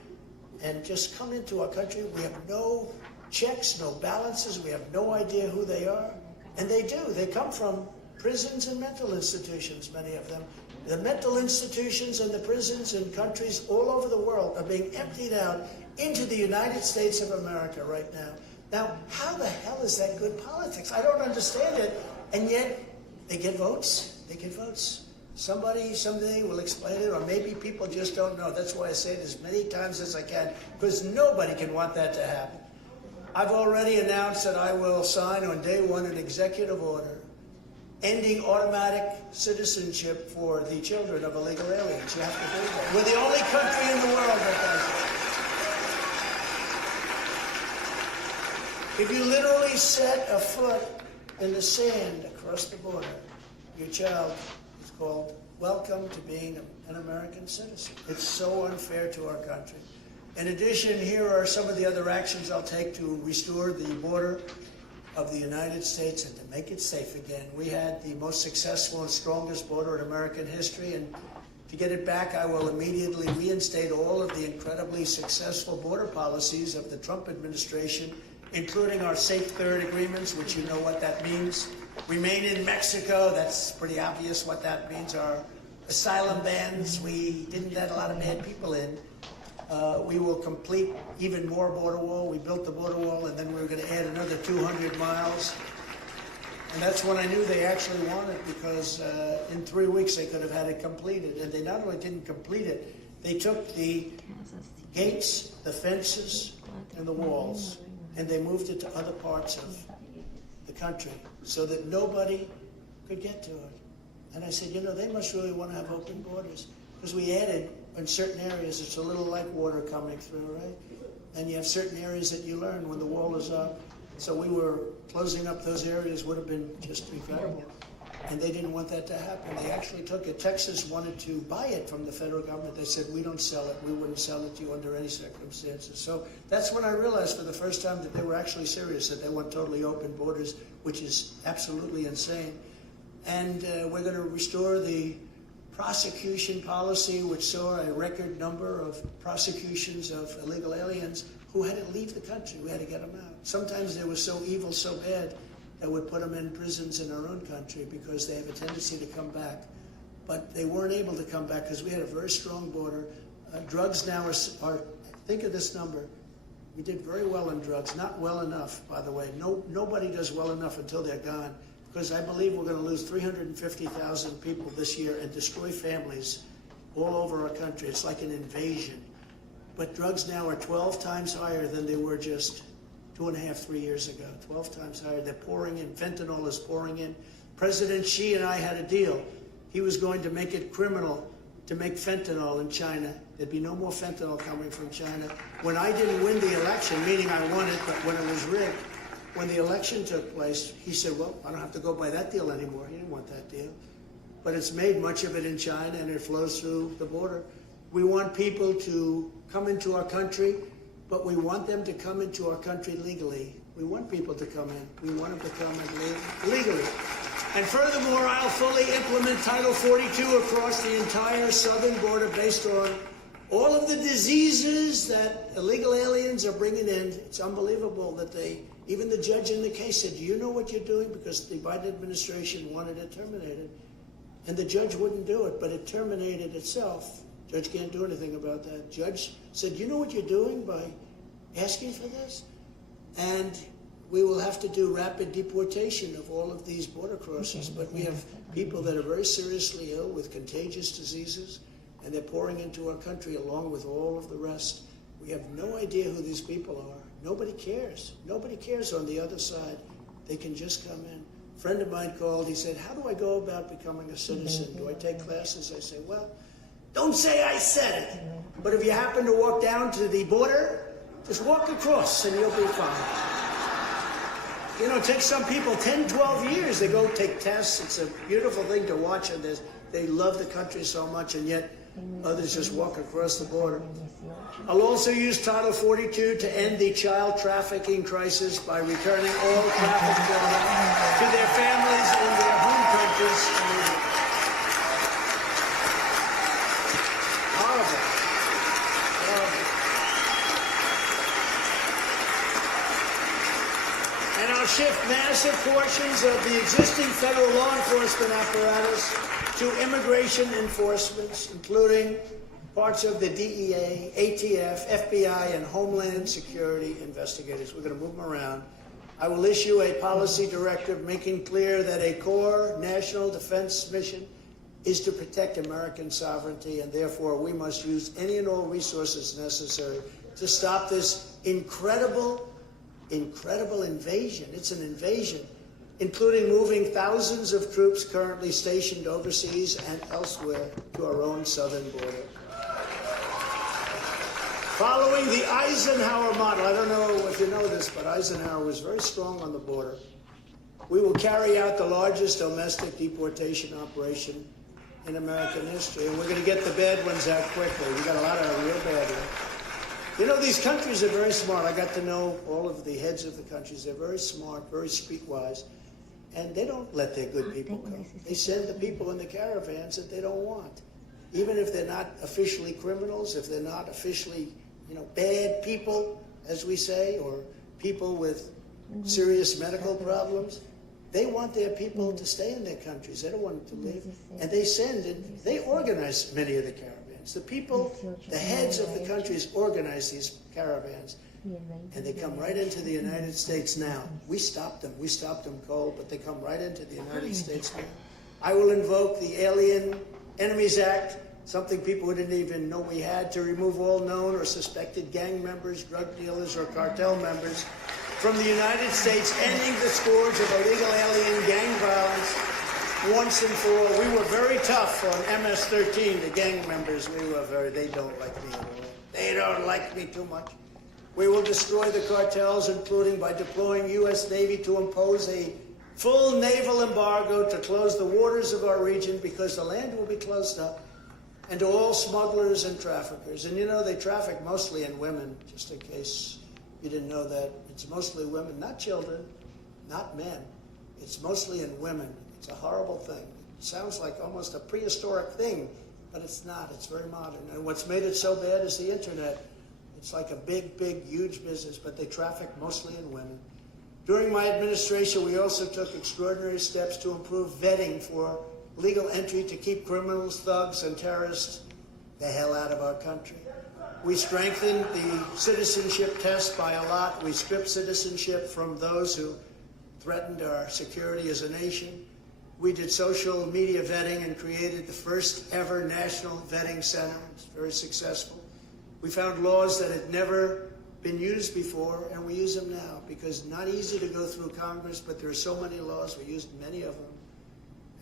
and just come into our country? We have no checks, no balances, we have no idea who they are. And they do. They come from prisons and mental institutions, many of them. The mental institutions and the prisons in countries all over the world are being emptied out into the United States of America right now. Now, how the hell is that good politics? I don't understand it. And yet, they get votes. They get votes. Somebody someday will explain it, or maybe people just don't know. That's why I say it as many times as I can, because nobody can want that to happen. I've already announced that I will sign on day one an executive order ending automatic citizenship for the children of illegal aliens. You have to do that. We're the only country in the world that does it. If you literally set a foot in the sand across the border, your child is called welcome to being an American citizen. It's so unfair to our country. In addition, here are some of the other actions I'll take to restore the border of the United States and to make it safe again. We had the most successful and strongest border in American history, and to get it back, I will immediately reinstate all of the incredibly successful border policies of the Trump administration, including our Safe Third agreements, which you know what that means. Remain in Mexico, that's pretty obvious what that means. Our asylum bans, we didn't let a lot of bad people in. We will complete even more border wall. We built the border wall, and then we were going to add another 200 miles. And that's when I knew they actually wanted, because in 3 weeks they could have had it completed. And they not only didn't complete it, they took the gates, the fences, and the walls, and they moved it to other parts of the country so that nobody could get to it. And I said, you know, they must really want to have open borders, because we added in certain areas, it's a little like water coming through, right? And you have certain areas that you learn when the wall is up. So we were closing up those areas, would have been just incredible. And they didn't want that to happen. They actually took it. Texas wanted to buy it from the federal government. They said, we don't sell it. We wouldn't sell it to you under any circumstances. So that's when I realized for the first time that they were actually serious, that they want totally open borders, which is absolutely insane. And we're going to restore the prosecution policy, which saw a record number of prosecutions of illegal aliens who had to leave the country. We had to get them out. Sometimes they were so evil, so bad, that would put them in prisons in our own country because they have a tendency to come back. But they weren't able to come back because we had a very strong border. Drugs now are, think of this number. We did very well in drugs, not well enough, by the way. Nobody does well enough until they're gone. Because I believe we're going to lose 350,000 people this year and destroy families all over our country. It's like an invasion. But drugs now are 12 times higher than they were just 2.5, 3 years ago. 12 times higher. They're pouring in. Fentanyl is pouring in. President Xi and I had a deal. He was going to make it criminal to make fentanyl in China. There'd be no more fentanyl coming from China. When I didn't win the election, meaning I won it, but when it was rigged, when the election took place, he said, well, I don't have to go by that deal anymore. He didn't want that deal. But it's made much of it in China, and it flows through the border. We want people to come into our country, but we want them to come into our country legally. We want people to come in. We want them to come in legally. And furthermore, I'll fully implement Title 42 across the entire southern border based on all of the diseases that illegal aliens are bringing in. It's unbelievable that even the judge in the case said, do you know what you're doing? Because the Biden administration wanted it terminated. And the judge wouldn't do it, but it terminated itself. Judge can't do anything about that. Judge said, you know what you're doing by asking for this? And we will have to do rapid deportation of all of these border crossers. But we have people that are very seriously ill with contagious diseases, and they're pouring into our country along with all of the rest. We have no idea who these people are. Nobody cares. Nobody cares on the other side. They can just come in. A friend of mine called. He said, how do I go about becoming a citizen? Do I take classes? I say, well, don't say I said it. But if you happen to walk down to the border, just walk across and you'll be fine. You know, it takes some people 10, 12 years. They go take tests. It's a beautiful thing to watch, and they love the country so much, and yet others just walk across the border. I'll also use Title 42 to end the child trafficking crisis by returning all trafficked children to their families in their home countries. Horrible. Horrible. And I'll shift massive portions of the existing federal law enforcement apparatus to immigration enforcement, including parts of the DEA, ATF, FBI, and Homeland Security investigators. We're going to move them around. I will issue a policy directive making clear that a core national defense mission is to protect American sovereignty, and therefore we must use any and all resources necessary to stop this incredible invasion. It's an invasion, including moving thousands of troops currently stationed overseas and elsewhere to our own southern border. Following the Eisenhower model, I don't know if you know this, but Eisenhower was very strong on the border. We will carry out the largest domestic deportation operation in American history, and we're going to get the bad ones out quickly. We got a lot of real bad ones. You know, these countries are very smart. I got to know all of the heads of the countries. They're very smart, very streetwise, and they don't let their good people go. They send the people in the caravans that they don't want. Even if they're not officially criminals, if they're not officially, bad people, as we say, or people with serious medical problems, they want their people to stay in their countries. They don't want them to leave. And they organize many of the caravans. The people, the heads of the countries organize these caravans. And they come right into the United States now. We stopped them. We stopped them cold, but they come right into the United States now. I will invoke the Alien Enemies Act, something people didn't even know we had, to remove all known or suspected gang members, drug dealers, or cartel members from the United States, ending the scourge of illegal alien gang violence once and for all. We were very tough on MS-13, the gang members. They don't like me at all. They don't like me too much. We will destroy the cartels, including by deploying U.S. Navy to impose a full naval embargo to close the waters of our region, because the land will be closed up, and to all smugglers and traffickers. And they traffic mostly in women, just in case you didn't know that. It's mostly women, not children, not men. It's mostly in women. It's a horrible thing. It sounds like almost a prehistoric thing, but it's not. It's very modern. And what's made it so bad is the internet. It's like a big, big, huge business, but they traffic mostly in women. During my administration, we also took extraordinary steps to improve vetting for legal entry to keep criminals, thugs, and terrorists the hell out of our country. We strengthened the citizenship test by a lot. We stripped citizenship from those who threatened our security as a nation. We did social media vetting and created the first ever national vetting center. It's very successful. We found laws that had never been used before, and we use them now, because not easy to go through Congress, but there are so many laws. We used many of them,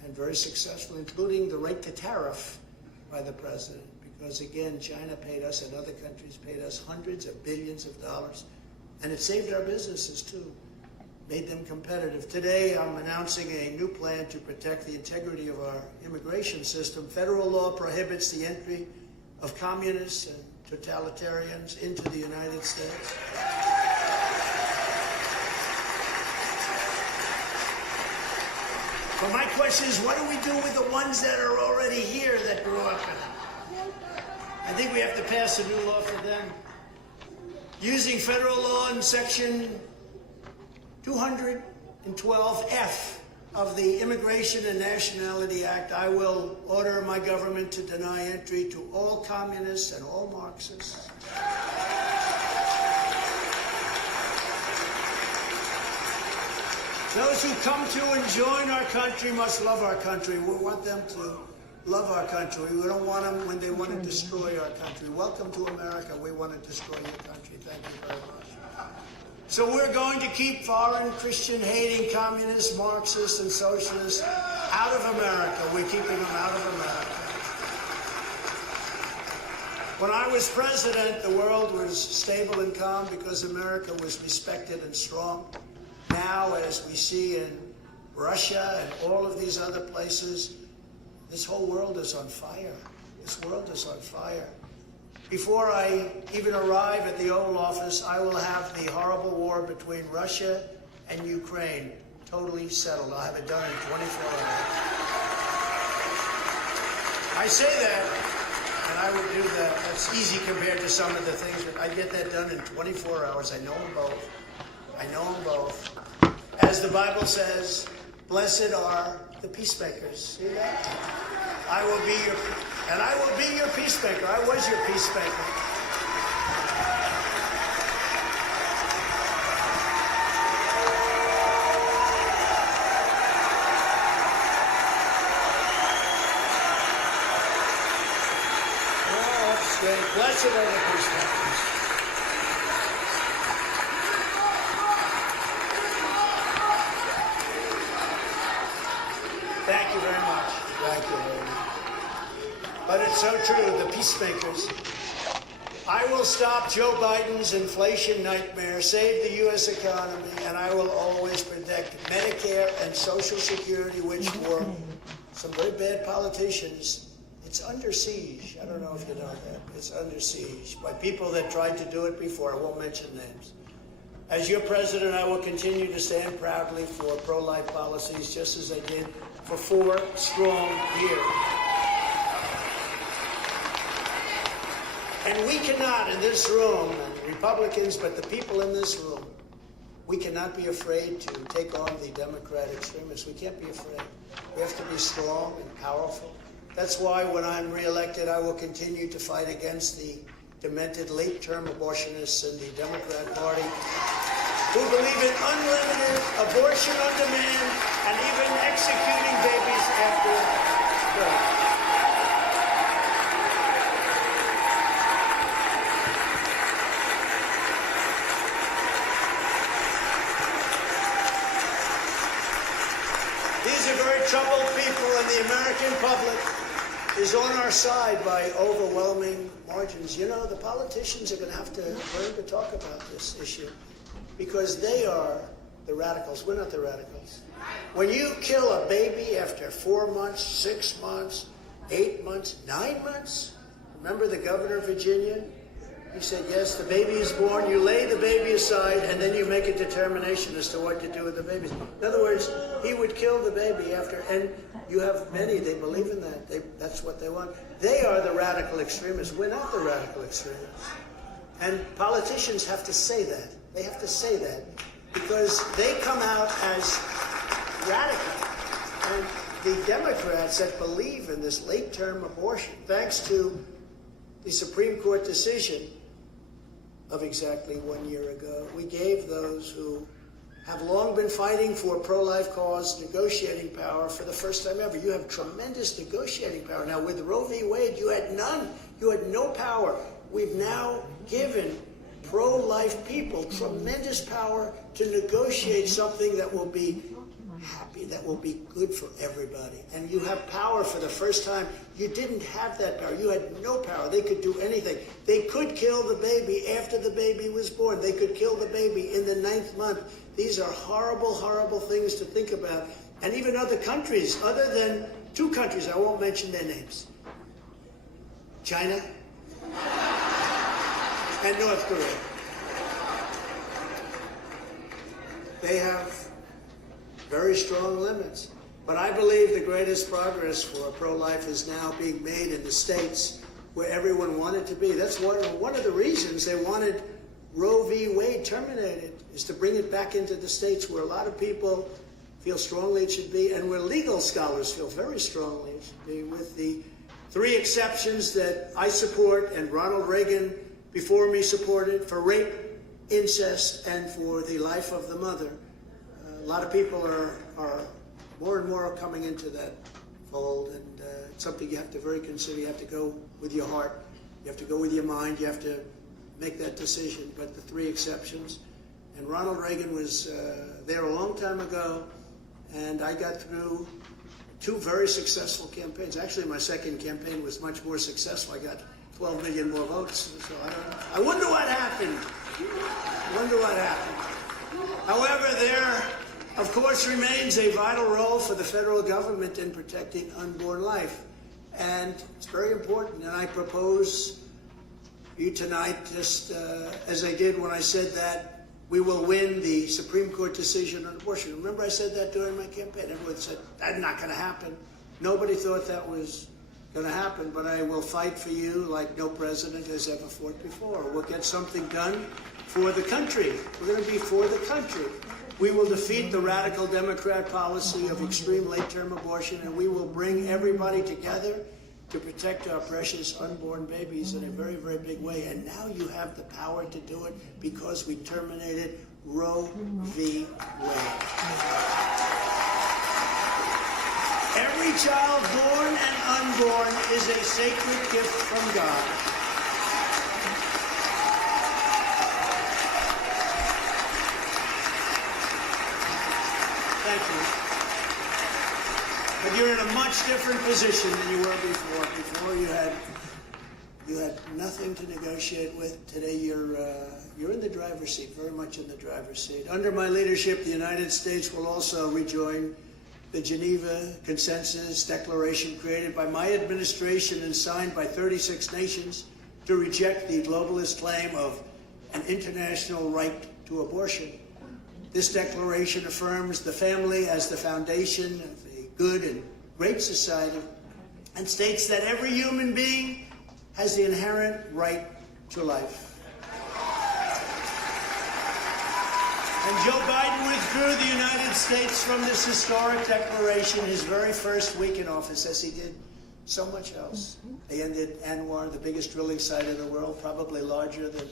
and very successful, including the right to tariff by the president. Because again, China paid us and other countries paid us hundreds of billions of dollars, and it saved our businesses too, made them competitive. Today, I'm announcing a new plan to protect the integrity of our immigration system. Federal law prohibits the entry of communists and totalitarians into the United States. But my question is, what do we do with the ones that are already here that grew up in it? I think we have to pass a new law for them. Using federal law in section 212F of the Immigration and Nationality Act, I will order my government to deny entry to all communists and all Marxists. Those who come to and join our country must love our country. We want them to love our country. We don't want them when they want to destroy our country. Welcome to America. We want to destroy your country. Thank you very much. So we're going to keep foreign Christian-hating communists, Marxists, and socialists out of America. We're keeping them out of America. When I was president, the world was stable and calm because America was respected and strong. Now, as we see in Russia and all of these other places, this whole world is on fire. This world is on fire. Before I even arrive at the Oval Office, I will have the horrible war between Russia and Ukraine totally settled. I'll have it done in 24 hours. I say that, and I would do that. That's easy compared to some of the things, but I get that done in 24 hours. I know them both. I know them both. As the Bible says, blessed are the peacemakers. See that? I will be your peacemaker. I was your peacemaker. Oh, that's great. Blessed are the peacemakers. Thank you very much. Thank you very much. But it's so true, the peacemakers. I will stop Joe Biden's inflation nightmare, save the U.S. economy, and I will always protect Medicare and Social Security, which for some very bad politicians It's under siege. I don't know if you know that. It's under siege by people that tried to do it before. I won't mention names. As your president, I will continue to stand proudly for pro-life policies, just as I did for 4 strong years. And we cannot, in this room, and Republicans, but the people in this room, we cannot be afraid to take on the Democrat extremists. We can't be afraid. We have to be strong and powerful. That's why when I'm reelected, I will continue to fight against the demented late-term abortionists in the Democrat Party who believe in unlimited abortion on demand and even executing babies after birth. These are very troubled people, and the American public is on our side by overwhelming margins. You know, the politicians are going to have to learn to talk about this issue because they are the radicals. We're not the radicals. When you kill a baby after 4 months, 6 months, 8 months, 9 months, remember the governor of Virginia? He said, yes, the baby is born, you lay the baby aside, and then you make a determination as to what to do with the babies. In other words, he would kill the baby after, and you have many, they believe in that. That's what they want. They are the radical extremists. We're not the radical extremists. And politicians have to say that. They have to say that because they come out as radical. And the Democrats that believe in this late-term abortion, thanks to the Supreme Court decision of exactly 1 year ago, we gave those who have long been fighting for pro-life cause negotiating power for the first time ever. You have tremendous negotiating power. Now, with Roe v. Wade, you had none. You had no power. We've now given pro-life people tremendous power to negotiate something that will be happy, that will be good for everybody. And you have power for the first time. You didn't have that power. You had no power. They could do anything. They could kill the baby after the baby was born. They could kill the baby in the 9th month. These are horrible, horrible things to think about. And even other countries, other than 2 countries, I won't mention their names, China and North Korea. They have very strong limits. But I believe the greatest progress for pro-life is now being made in the states where everyone wanted to be. That's one of the reasons they wanted Roe v. Wade terminated, is to bring it back into the states where a lot of people feel strongly it should be, and where legal scholars feel very strongly it should be, with the 3 exceptions that I support and Ronald Reagan before me supported for rape, incest, and for the life of the mother. A lot of people are more and more coming into that fold, and it's something you have to very consider. You have to go with your heart. You have to go with your mind. You have to make that decision. But the 3 exceptions, and Ronald Reagan was there a long time ago, and I got through 2 very successful campaigns. Actually, my second campaign was much more successful. I got 12 million more votes. So I wonder what happened. I wonder what happened. However, there, of course, remains a vital role for the federal government in protecting unborn life. And it's very important, and I propose you tonight, just as I did when I said that we will win the Supreme Court decision on abortion. Remember I said that during my campaign? Everyone said, that's not going to happen. Nobody thought that was going to happen, but I will fight for you like no president has ever fought before. We'll get something done for the country. We're going to be for the country. We will defeat the radical Democrat policy of extreme late-term abortion, and we will bring everybody together to protect our precious unborn babies in a very, very big way. And now you have the power to do it because we terminated Roe v. Wade. Every child born and unborn is a sacred gift from God. Thank you. But you're in a much different position than you were before. Before you had nothing to negotiate with. Today you're in the driver's seat, very much in the driver's seat. Under my leadership, the United States will also rejoin the Geneva Consensus Declaration created by my administration and signed by 36 nations to reject the globalist claim of an international right to abortion. This declaration affirms the family as the foundation of a good and great society and states that every human being has the inherent right to life. And Joe Biden withdrew the United States from this historic declaration his very first week in office, as he did so much else. They ended Anwar, the biggest drilling site in the world, probably larger than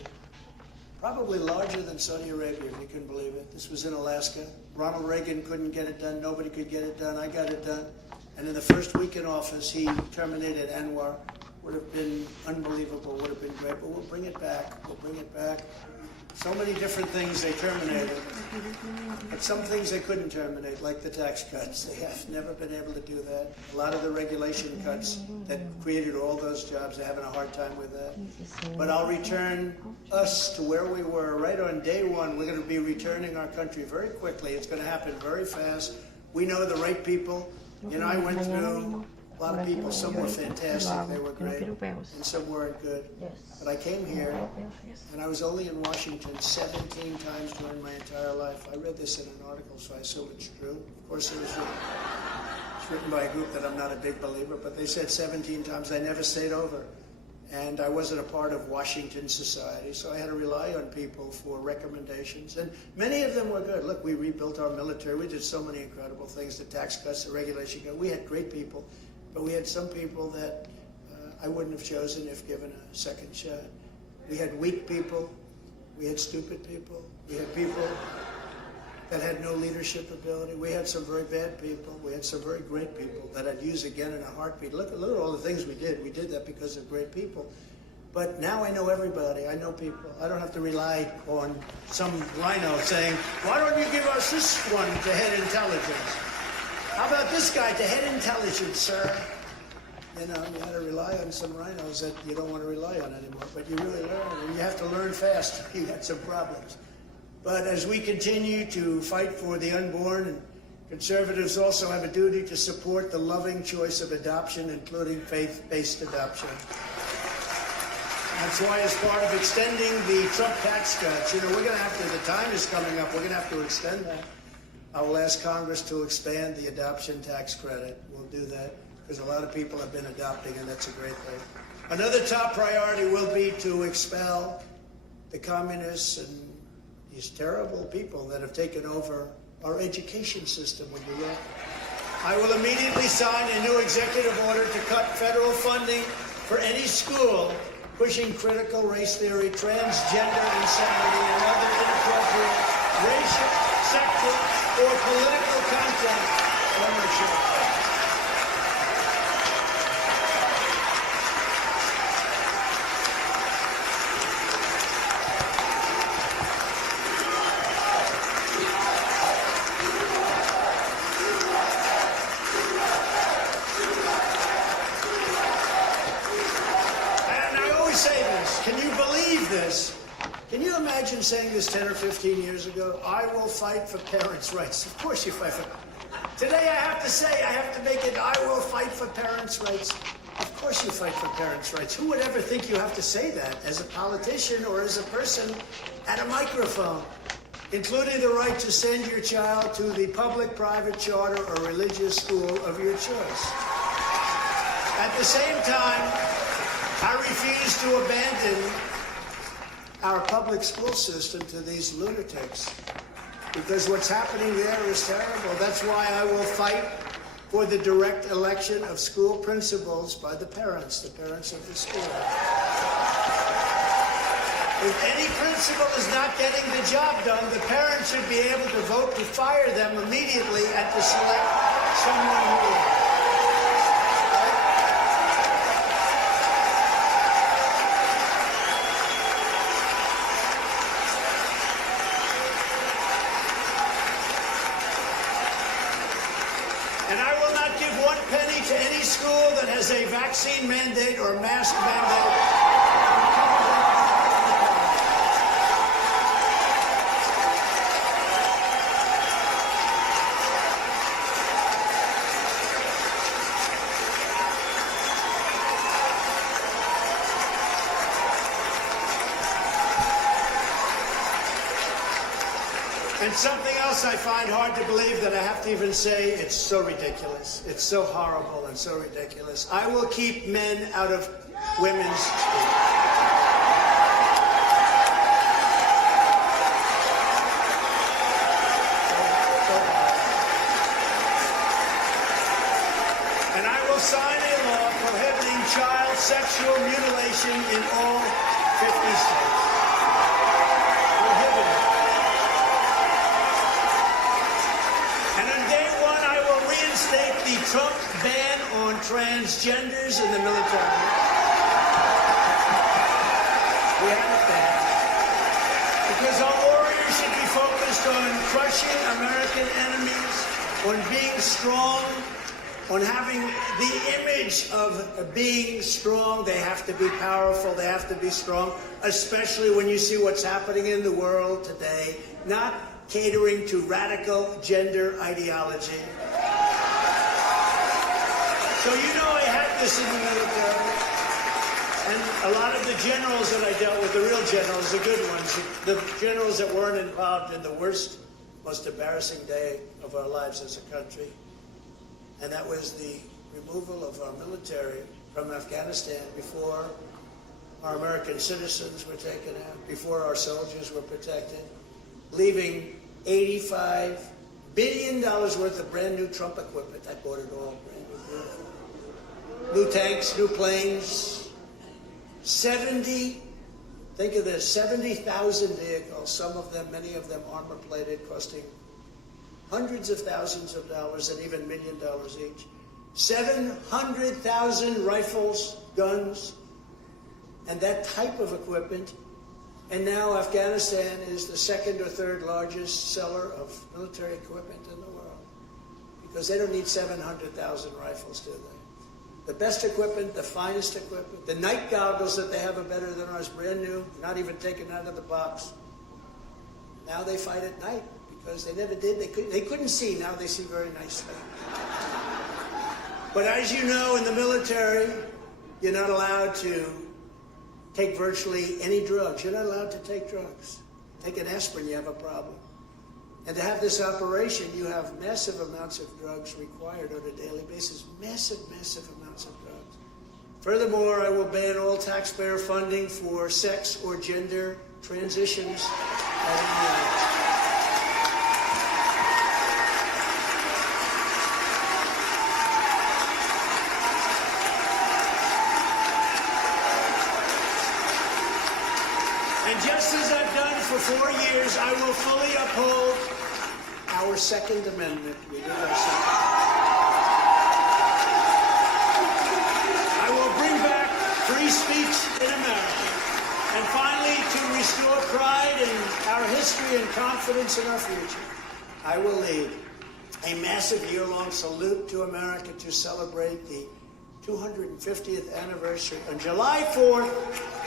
Saudi Arabia, if you can believe it. This was in Alaska. Ronald Reagan couldn't get it done. Nobody could get it done. I got it done. And in the first week in office, he terminated Anwar. Would have been unbelievable, would have been great, but we'll bring it back. We'll bring it back. So many different things they terminated, but some things they couldn't terminate, like the tax cuts. They have never been able to do that. A lot of the regulation cuts that created all those jobs, they're having a hard time with that. But I'll return us to where we were right on day one. We're going to be returning our country very quickly. It's going to happen very fast. We know the right people. You know, I went through a lot of people. Some were fantastic, they were great, and some weren't good. But I came here, and I was only in Washington 17 times during my entire life. I read this in an article, so I assume it's true. Of course, it's written by a group that I'm not a big believer, but they said 17 times. I never stayed over. And I wasn't a part of Washington society, so I had to rely on people for recommendations. And many of them were good. Look, we rebuilt our military. We did so many incredible things, the tax cuts, the regulation cuts. We had great people, but we had some people that I wouldn't have chosen if given a second shot. We had weak people. We had stupid people. We had people that had no leadership ability. We had some very bad people. We had some very great people that I'd use again in a heartbeat. Look at all the things we did. We did that because of great people. But now I know everybody. I know people. I don't have to rely on some rhino saying, why don't you give us this one to head intelligence? How about this guy to head intelligence, sir? You know, you had to rely on some rhinos that you don't want to rely on anymore. But you really learn, and you have to learn fast. You got some problems. But as we continue to fight for the unborn, and conservatives also have a duty to support the loving choice of adoption, including faith-based adoption. That's why, as part of extending the Trump tax cuts, you know, we're going to have to, the time is coming up, we're going to have to extend that. I will ask Congress to expand the adoption tax credit. We'll do that because a lot of people have been adopting, and that's a great thing. Another top priority will be to expel the communists and these terrible people that have taken over our education system. I will immediately sign a new executive order to cut federal funding for any school pushing critical race theory, transgender insanity, and other inappropriate racial, sexual, or political content on their children. Can you imagine saying this 10 or 15 years ago? I will fight for parents' rights. Of course you fight for. Today I have to say, I have to make it, I will fight for parents' rights. Of course you fight for parents' rights. Who would ever think you have to say that as a politician or as a person at a microphone? Including the right to send your child to the public, private, charter, or religious school of your choice. At the same time, I refuse to abandon our public school system to these lunatics, because what's happening there is terrible. That's why I will fight for the direct election of school principals by the parents of the school. If any principal is not getting the job done, the parents should be able to vote to fire them immediately and to select someone who will. To any school that has a vaccine mandate or mask mandate. And something else I find hard to believe that I have to even say, it's so ridiculous. It's so horrible and so ridiculous. I will keep men out of women's speech. And I will sign a law prohibiting child sexual mutilation in all 50 states. Prohibited. And on day one, I will reinstate the Trump ban on transgenders in the military. We have it there. Because our warriors should be focused on crushing American enemies, on being strong, on having the image of being strong. They have to be powerful, they have to be strong, especially when you see what's happening in the world today, not catering to radical gender ideology. So you know I had this in the military. And a lot of the generals that I dealt with, the real generals, the good ones, the generals that weren't involved in the worst, most embarrassing day of our lives as a country, and that was the removal of our military from Afghanistan before our American citizens were taken out, before our soldiers were protected, leaving $85 billion worth of brand new Trump equipment. I bought it all brand new, beautiful. New tanks, new planes, 70, think of this, 70,000 vehicles, some of them, many of them armor-plated, costing hundreds of thousands of dollars and even $1 million each. 700,000 rifles, guns, and that type of equipment. And now Afghanistan is the second or third largest seller of military equipment in the world, because they don't need 700,000 rifles, do they? The best equipment, the finest equipment, the night goggles that they have are better than ours, brand new, not even taken out of the box. Now they fight at night, because they never did. They couldn't see. Now they see very nicely. But as you know, in the military, you're not allowed to take virtually any drugs. You're not allowed to take drugs. Take an aspirin, you have a problem. And to have this operation, you have massive amounts of drugs required on a daily basis. Massive, massive amounts of drugs. Furthermore, I will ban all taxpayer funding for sex or gender transitions. And just as I've done for 4 years, I will fully uphold our Second Amendment. We did our second. I will bring back free speech in America. And finally, to restore pride in our history and confidence in our future, I will lead a massive year-long salute to America to celebrate the 250th anniversary. On July 4th,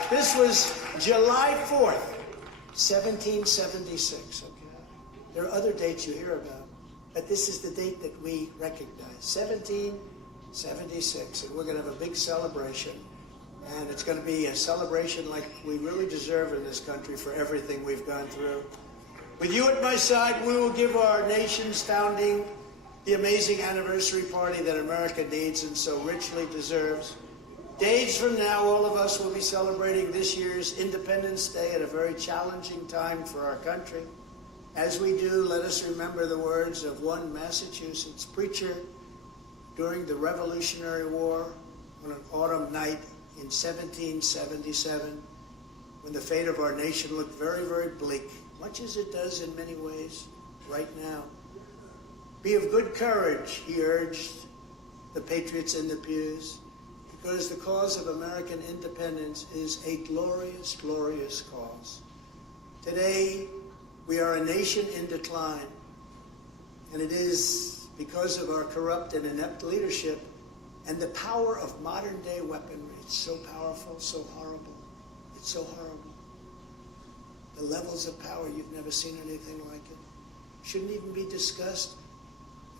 this was July 4th, 1776, okay? There are other dates you hear about, but this is the date that we recognize, 1776, and we're going to have a big celebration, and it's going to be a celebration like we really deserve in this country for everything we've gone through. With you at my side, we will give our nation's founding the amazing anniversary party that America needs and so richly deserves. Days from now, all of us will be celebrating this year's Independence Day at a very challenging time for our country. As we do, let us remember the words of one Massachusetts preacher during the Revolutionary War on an autumn night in 1777, when the fate of our nation looked very, very bleak, much as it does in many ways right now. Be of good courage, he urged the patriots in the pews, because the cause of American independence is a glorious, glorious cause. Today, we are a nation in decline, and it is because of our corrupt and inept leadership and the power of modern-day weaponry. It's so powerful, so horrible. It's so horrible. The levels of power, you've never seen anything like it. Shouldn't even be discussed.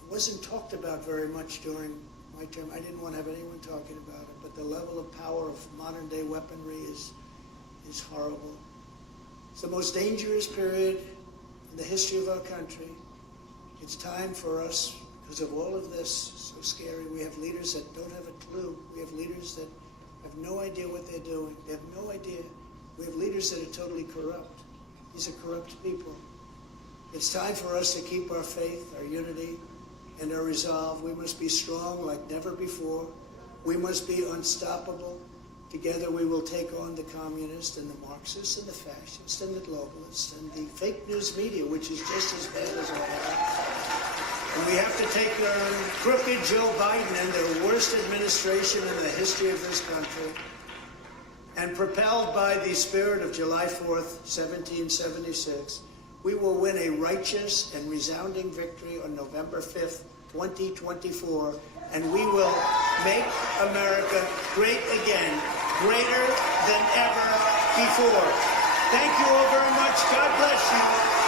It wasn't talked about very much during my term. I didn't want to have anyone talking about it, but the level of power of modern-day weaponry is horrible. It's the most dangerous period in the history of our country. It's time for us, because of all of this, so scary. We have leaders that don't have a clue. We have leaders that have no idea what they're doing. They have no idea. We have leaders that are totally corrupt. These are corrupt people. It's time for us to keep our faith, our unity, and our resolve. We must be strong like never before. We must be unstoppable. Together we will take on the communists and the Marxists and the fascists and the globalists and the fake news media, which is just as bad as all that. And we have to take on crooked Joe Biden and the worst administration in the history of this country. And propelled by the spirit of July 4th, 1776, we will win a righteous and resounding victory on November 5th, 2024, and we will make America great again, greater than ever before. Thank you all very much. God bless you.